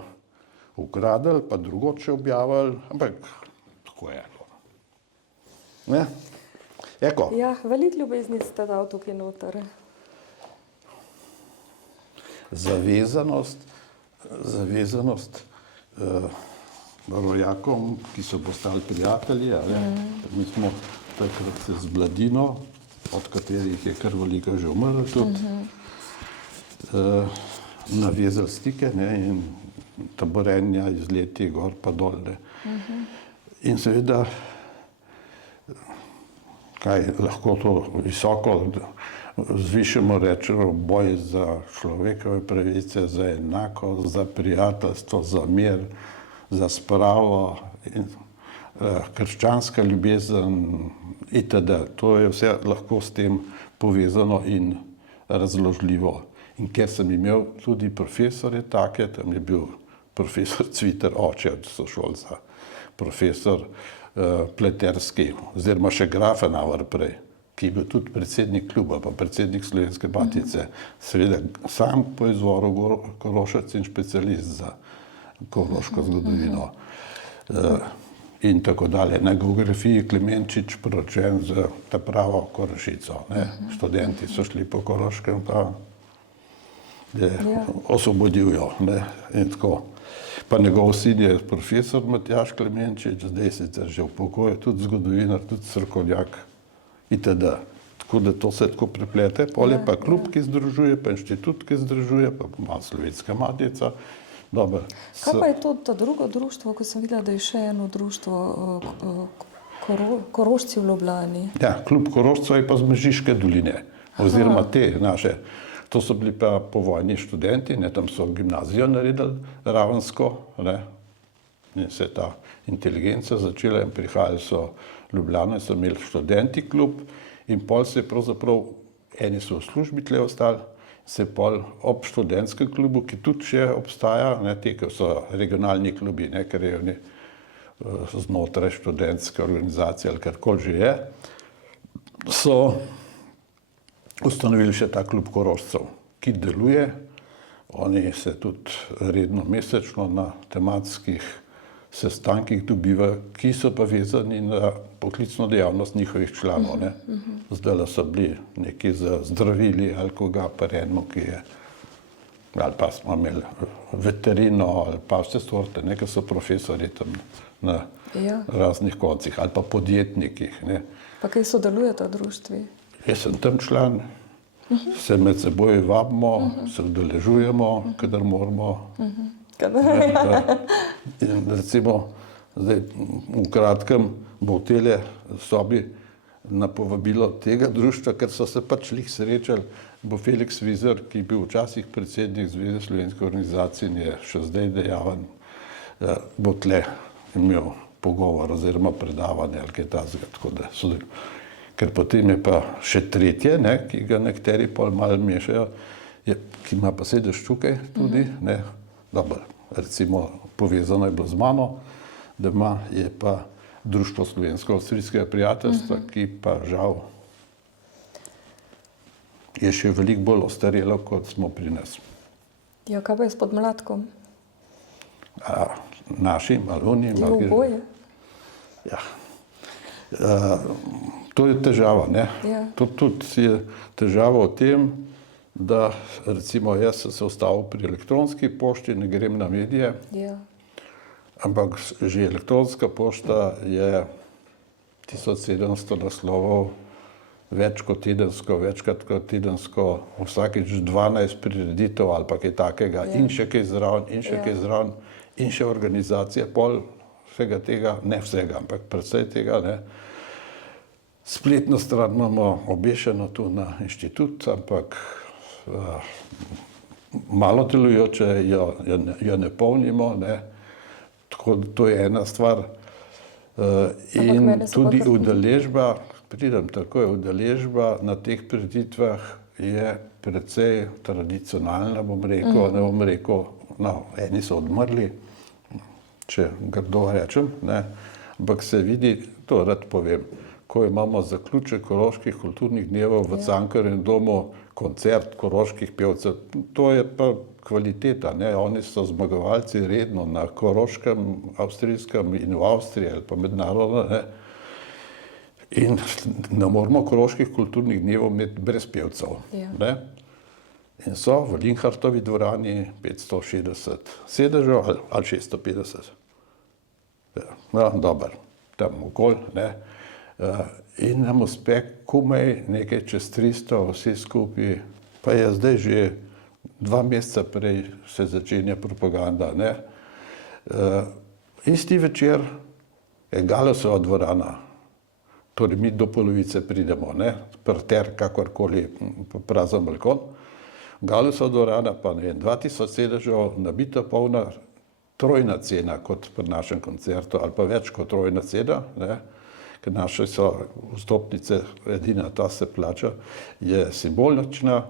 ukradli, pa drugoče objavili, ampak tako je. Ne? Eko. Ja, veliko ljubezni ste dal tukaj noter. Zavezanost rojakom, ki so postali prijatelji, mi smo takrat se z Mladino, od katerih je kar veliko že umrlo tudi, navezali stike, ne, in taborenja, izleti gor pa dol. In seveda kaj lahko to visoko zvišamo, rečemo boj za človekove pravice, za enakost, za prijateljstvo, za mir, za spravo, krščanska ljubezen itd. To je vse lahko s tem povezano in razložljivo. In ker sem imel tudi profesore take, tam je bil profesor Cviter, oče od sošolca, profesor Pleterski, oziroma še Grafenauer prej, ki je bil tudi predsednik kluba, pa predsednik Slovenske matice, seveda sam po izvoru Korošec in specialist za koroško zgodovino. In tako dalje. Na geografiji Klemenčič poročen za ta pravo Korošico. Študenti so šli po Koroškem, pa je osvobodil jo. In tako. Pa njegov sin je profesor Matjaž Klemenčič, zdaj sicer že v pokoju, tudi zgodovinar, tudi strokovnjak itd. Tako da to se tako preplete. Pol je pa klub, ki združuje, pa inštitut, ki združuje, pa malo Slovenska matica. Dobar. Kaj pa je to drugo društvo, ko sem videla, da je še eno društvo, Korošci v Ljubljani? Ja, klub Korošcev je pa z Mežiške doline, oziroma te naše. To so bili pa povojni študenti, tam so gimnazijo naredili, ravensko, in se je ta inteligenca začela in prihajali so v Ljubljano in so imeli študenti klub in pol se je pravzaprav, eni so v službi tle ostali, se je pol ob študentskem klubu, ki tudi še obstaja, te, ki so regionalni klubi, ker je znotraj študentske organizacije ali karkoli že je, so ustanovili še ta klub Korošcev, ki deluje. Oni se tudi redno mesečno na tematskih sestankih dobivajo, ki so pa vezani na poklicno dejavnost njihovih članov. Zdaj so bili neki za zdravili ali koga pa enemu, ki je, ali pa smo imeli veterino ali pa vse sorte, ki so profesori tam na raznih koncih ali pa podjetnikih. Pa kaj sodelujete v društvi? Jaz sem tam član, se med seboj vabimo, se udeležujemo, kadar moramo. In recimo, zdaj v kratkem bo v tele sobi na povabilo tega društva, ker so se pač lih srečali, bo Felix Vizer, ki je bil včasih predsednik Zveze slovenske organizacije in je še zdaj dejaven, bo tle imel pogovor oziroma predavanje ali kaj takega, tako da sodelujem. Ker potem je pa še tretje, ki ga nekateri pol malo mešajo, ki ima pa sedež tukaj tudi, dobro, recimo povezano je bilo z mano, da je pa Društvo slovensko-avstrijskega prijateljstva, ki pa žal je še veliko bolj ostarelo, kot smo pri nas. Ja, kaj pa je s Podmladkom? Našim, ali unim. Je oboje? Ja. To je težava, To tudi je težava v tem, da recimo jaz sem se ustavil pri elektronski pošti, ne grem na medije, ampak že elektronska pošta je 1700 naslovov, večkrat kot tedensko, vsakič 12 prireditev ali pa kaj takega in še kaj zraven, in še kaj zraven, in še organizacija, pol vsega tega, ne vsega, ampak predvsej tega, Spletno stran imamo obešeno tu na inštitut, ampak malo delujoče jo ne polnimo, tako da to je ena stvar. In tudi udeležba, pridem takoj, udeležba na teh prireditvah je precej tradicionalna, bom rekel, ne bom rekel, eni so odmrli, če grdo rečem, ampak se vidi, to rad povem, ko imamo zaključek Koroških kulturnih dnevov v Cankarjevem domu, koncert koroških pevcev, to je pa kvaliteta, oni so zmagovalci redno na Koroškem, avstrijskem in v Avstriji ali pa mednarodno, in ne moramo Koroških kulturnih dnevov imeti brez pevcev. In so v Linhartovi dvorani 560 sedežev ali 650. Dober, tam okoli, in nam uspe komaj nekaj čez 300, vsi skupaj, pa je zdaj že 2 meseca prej se začenja propaganda. Isti večer je Galesova dvorana torej mi do polovice pridemo, ne, parter, kakorkoli, prazen balkon. Galusova dvorana pa, ne vem, 2000 sedežev, nabita polna, trojna cena kot pri našem koncertu, ali pa več kot trojna cena, ne, ker naše so vstopnice, edina ta se plača, je simbolična,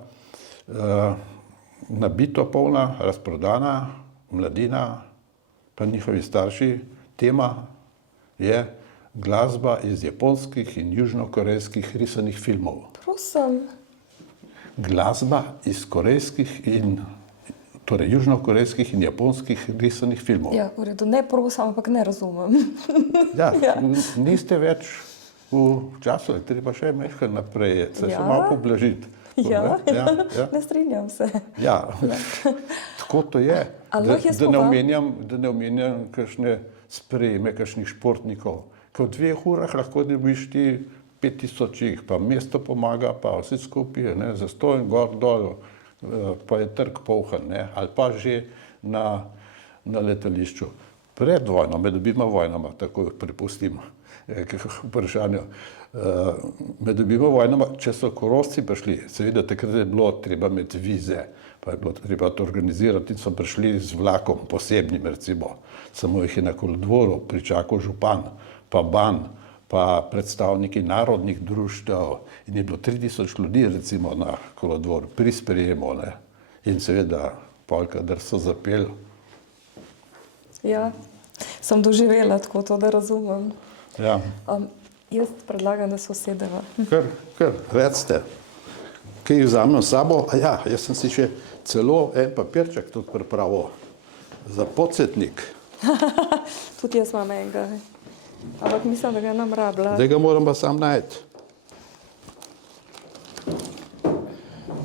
nabito polna, razprodana, mladina, pa njihovi starši. Tema je glasba iz japonskih in južnokorejskih risanih filmov. Prosim. Glasba iz korejskih in torej južnokorejskih in japonskih risanih filmov. Ja, v redu, ne prosim, ampak ne razumem. Ja, Ja. niste več v času, je treba še nekaj naprej, se še malo poblažiti. Ja, Ja, ja. ne strinjam se. Ja, tako to je. Ali lahko jaz Da povabim? ne omenjam kakšne sprejeme, kakšnih športnikov, ki v 2 urah lahko dobiš ti 5000, pa mesto pomaga, pa vsi skupaj, ne, zastonj gor dol, pa je trg polhan, ne, ali pa že na letališču. Pred vojno, med obima vojnama, tako prepustim vprašanju, med obima vojnama, če so Korošci prišli, seveda takrat je bilo treba imeti vize, pa je bilo treba to organizirati in so prišli z vlakom posebnim, recimo, samo jih je na kolodvoru pričakal župan, pa ban, pa predstavniki narodnih društev in je bilo 3000 ljudi recimo na kolodvoru pri sprejemu, ne, in seveda polka, da so zapeli. Ja, sem doživela tako to, da razumem. Ja. Jaz predlagam, da se usedeva. Kar, recite, kaj vzamem s sabo, a ja, jaz sem si še celo en papirček tudi pripravil za podsjetnik. Tudi jaz imam enega, ampak mislim, da ga nam rabila. Zdaj ga moram pa sam najti.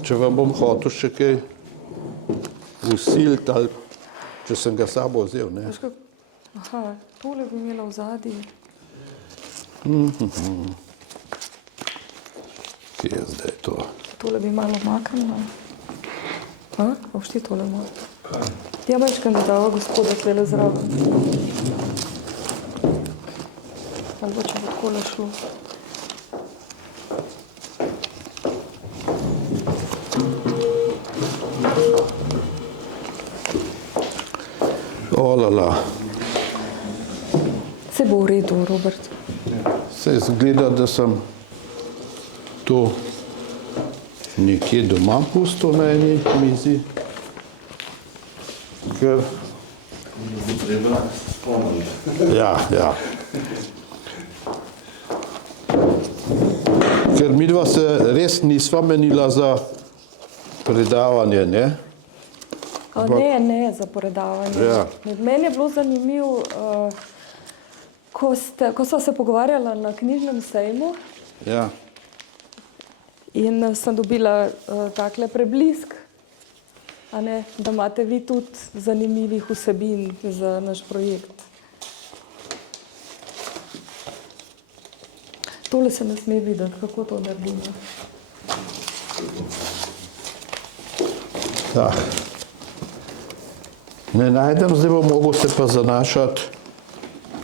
Če vam bom hotel še kaj usiliti, ali če sem ga s sabo vzel, ne. Veš, aha, tole bi imela v zadnji. Kje je zdaj to? Tole bi malo maknila. A? Boš ti tole malo? Ja, mečkam da dava gospoda tlele zraven. Ali bo, če bo takole šlo. Olala, Se bo v redu, Robert. se izgleda, da sem to nekje doma pustil na eni mizi, ker Bo treba spomniti. ja. Ker midva se res nisva menila za predavanje, ne? Ne, za predavanje. Ja. Meni je bilo zanimivo, ko sva se pogovarjala na knjižnem sejmu Ja. in sem dobila takle preblisk, a ne, da imate vi tudi zanimivih vsebin za naš projekt. Tole se ne sme videti, kako to naredimo. Ja. Ne najdem, zdaj bom mogel se pa zanašati.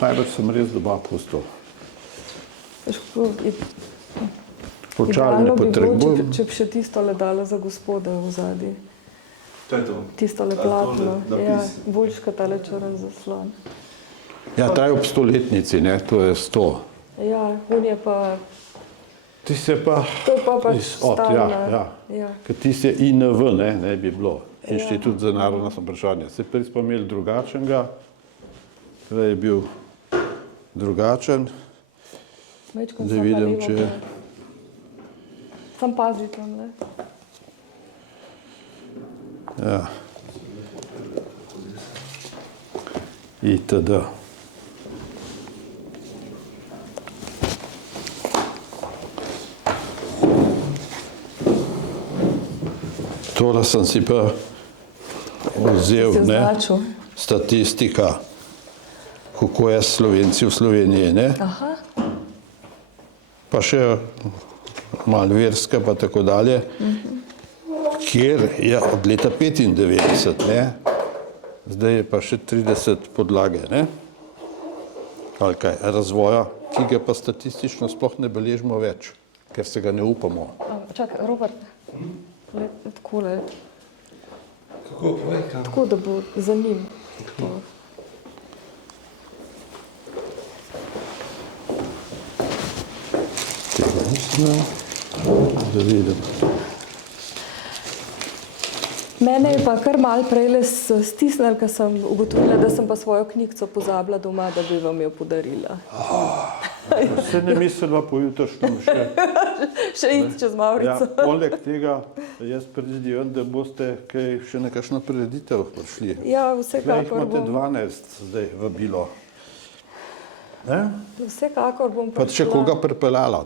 Najbrž sem res doma pustil. Veš, kako Očal ne idealno bi bilo, potrebujem. če bi še tisto le dala za gospoda v zadnji. To je to. Tisto le A platno. tole Ja, napis? boljš kot tale črn zaslon. Ja, ta je ob 100-letnici, ne, to je 100. Ja, on je pa, Ti se pa to je pa pač stalna. Ja. Ker ti se INV, ne bi bilo, Inštitut za narodno vprašanje. Se prej smo imeli drugačnega, je bil drugačen. Majčkeno Da sem vidim, pa če- levo, sam pazi tam, ne. Ja. Itd. Tole sem si pa vzel, Si ne, označil. statistika, kako je s Slovenci v Sloveniji, ne, Aha, pa še malo verska pa tako dalje, kjer je od leta 95, ne, zdaj je pa še 30 podlage, ne, ali kaj, razvoja, ki ga pa statistično sploh ne beležimo več, ker se ga ne upamo. Čakaj, Robert, takole, Kako povej, kam? tako da bo za njim. To. Tega nisem imel, da vidim. Mene je pa kar mal prejle stisnil, ker sem ugotovila, da sem pa svojo knjigico pozabila doma, da bi vam jo podarila. Se ne misliva po jutrišnjem še. Še iti čez Ja, Mavrico. poleg tega jaz predvidevam, da boste kaj še na kakšno prireditev prišli. Ja, Zdaj jih vsekakor imate bom, 12 zdaj vabilo. Ne? vsekakor bom Pa če prišla. koga pripeljala.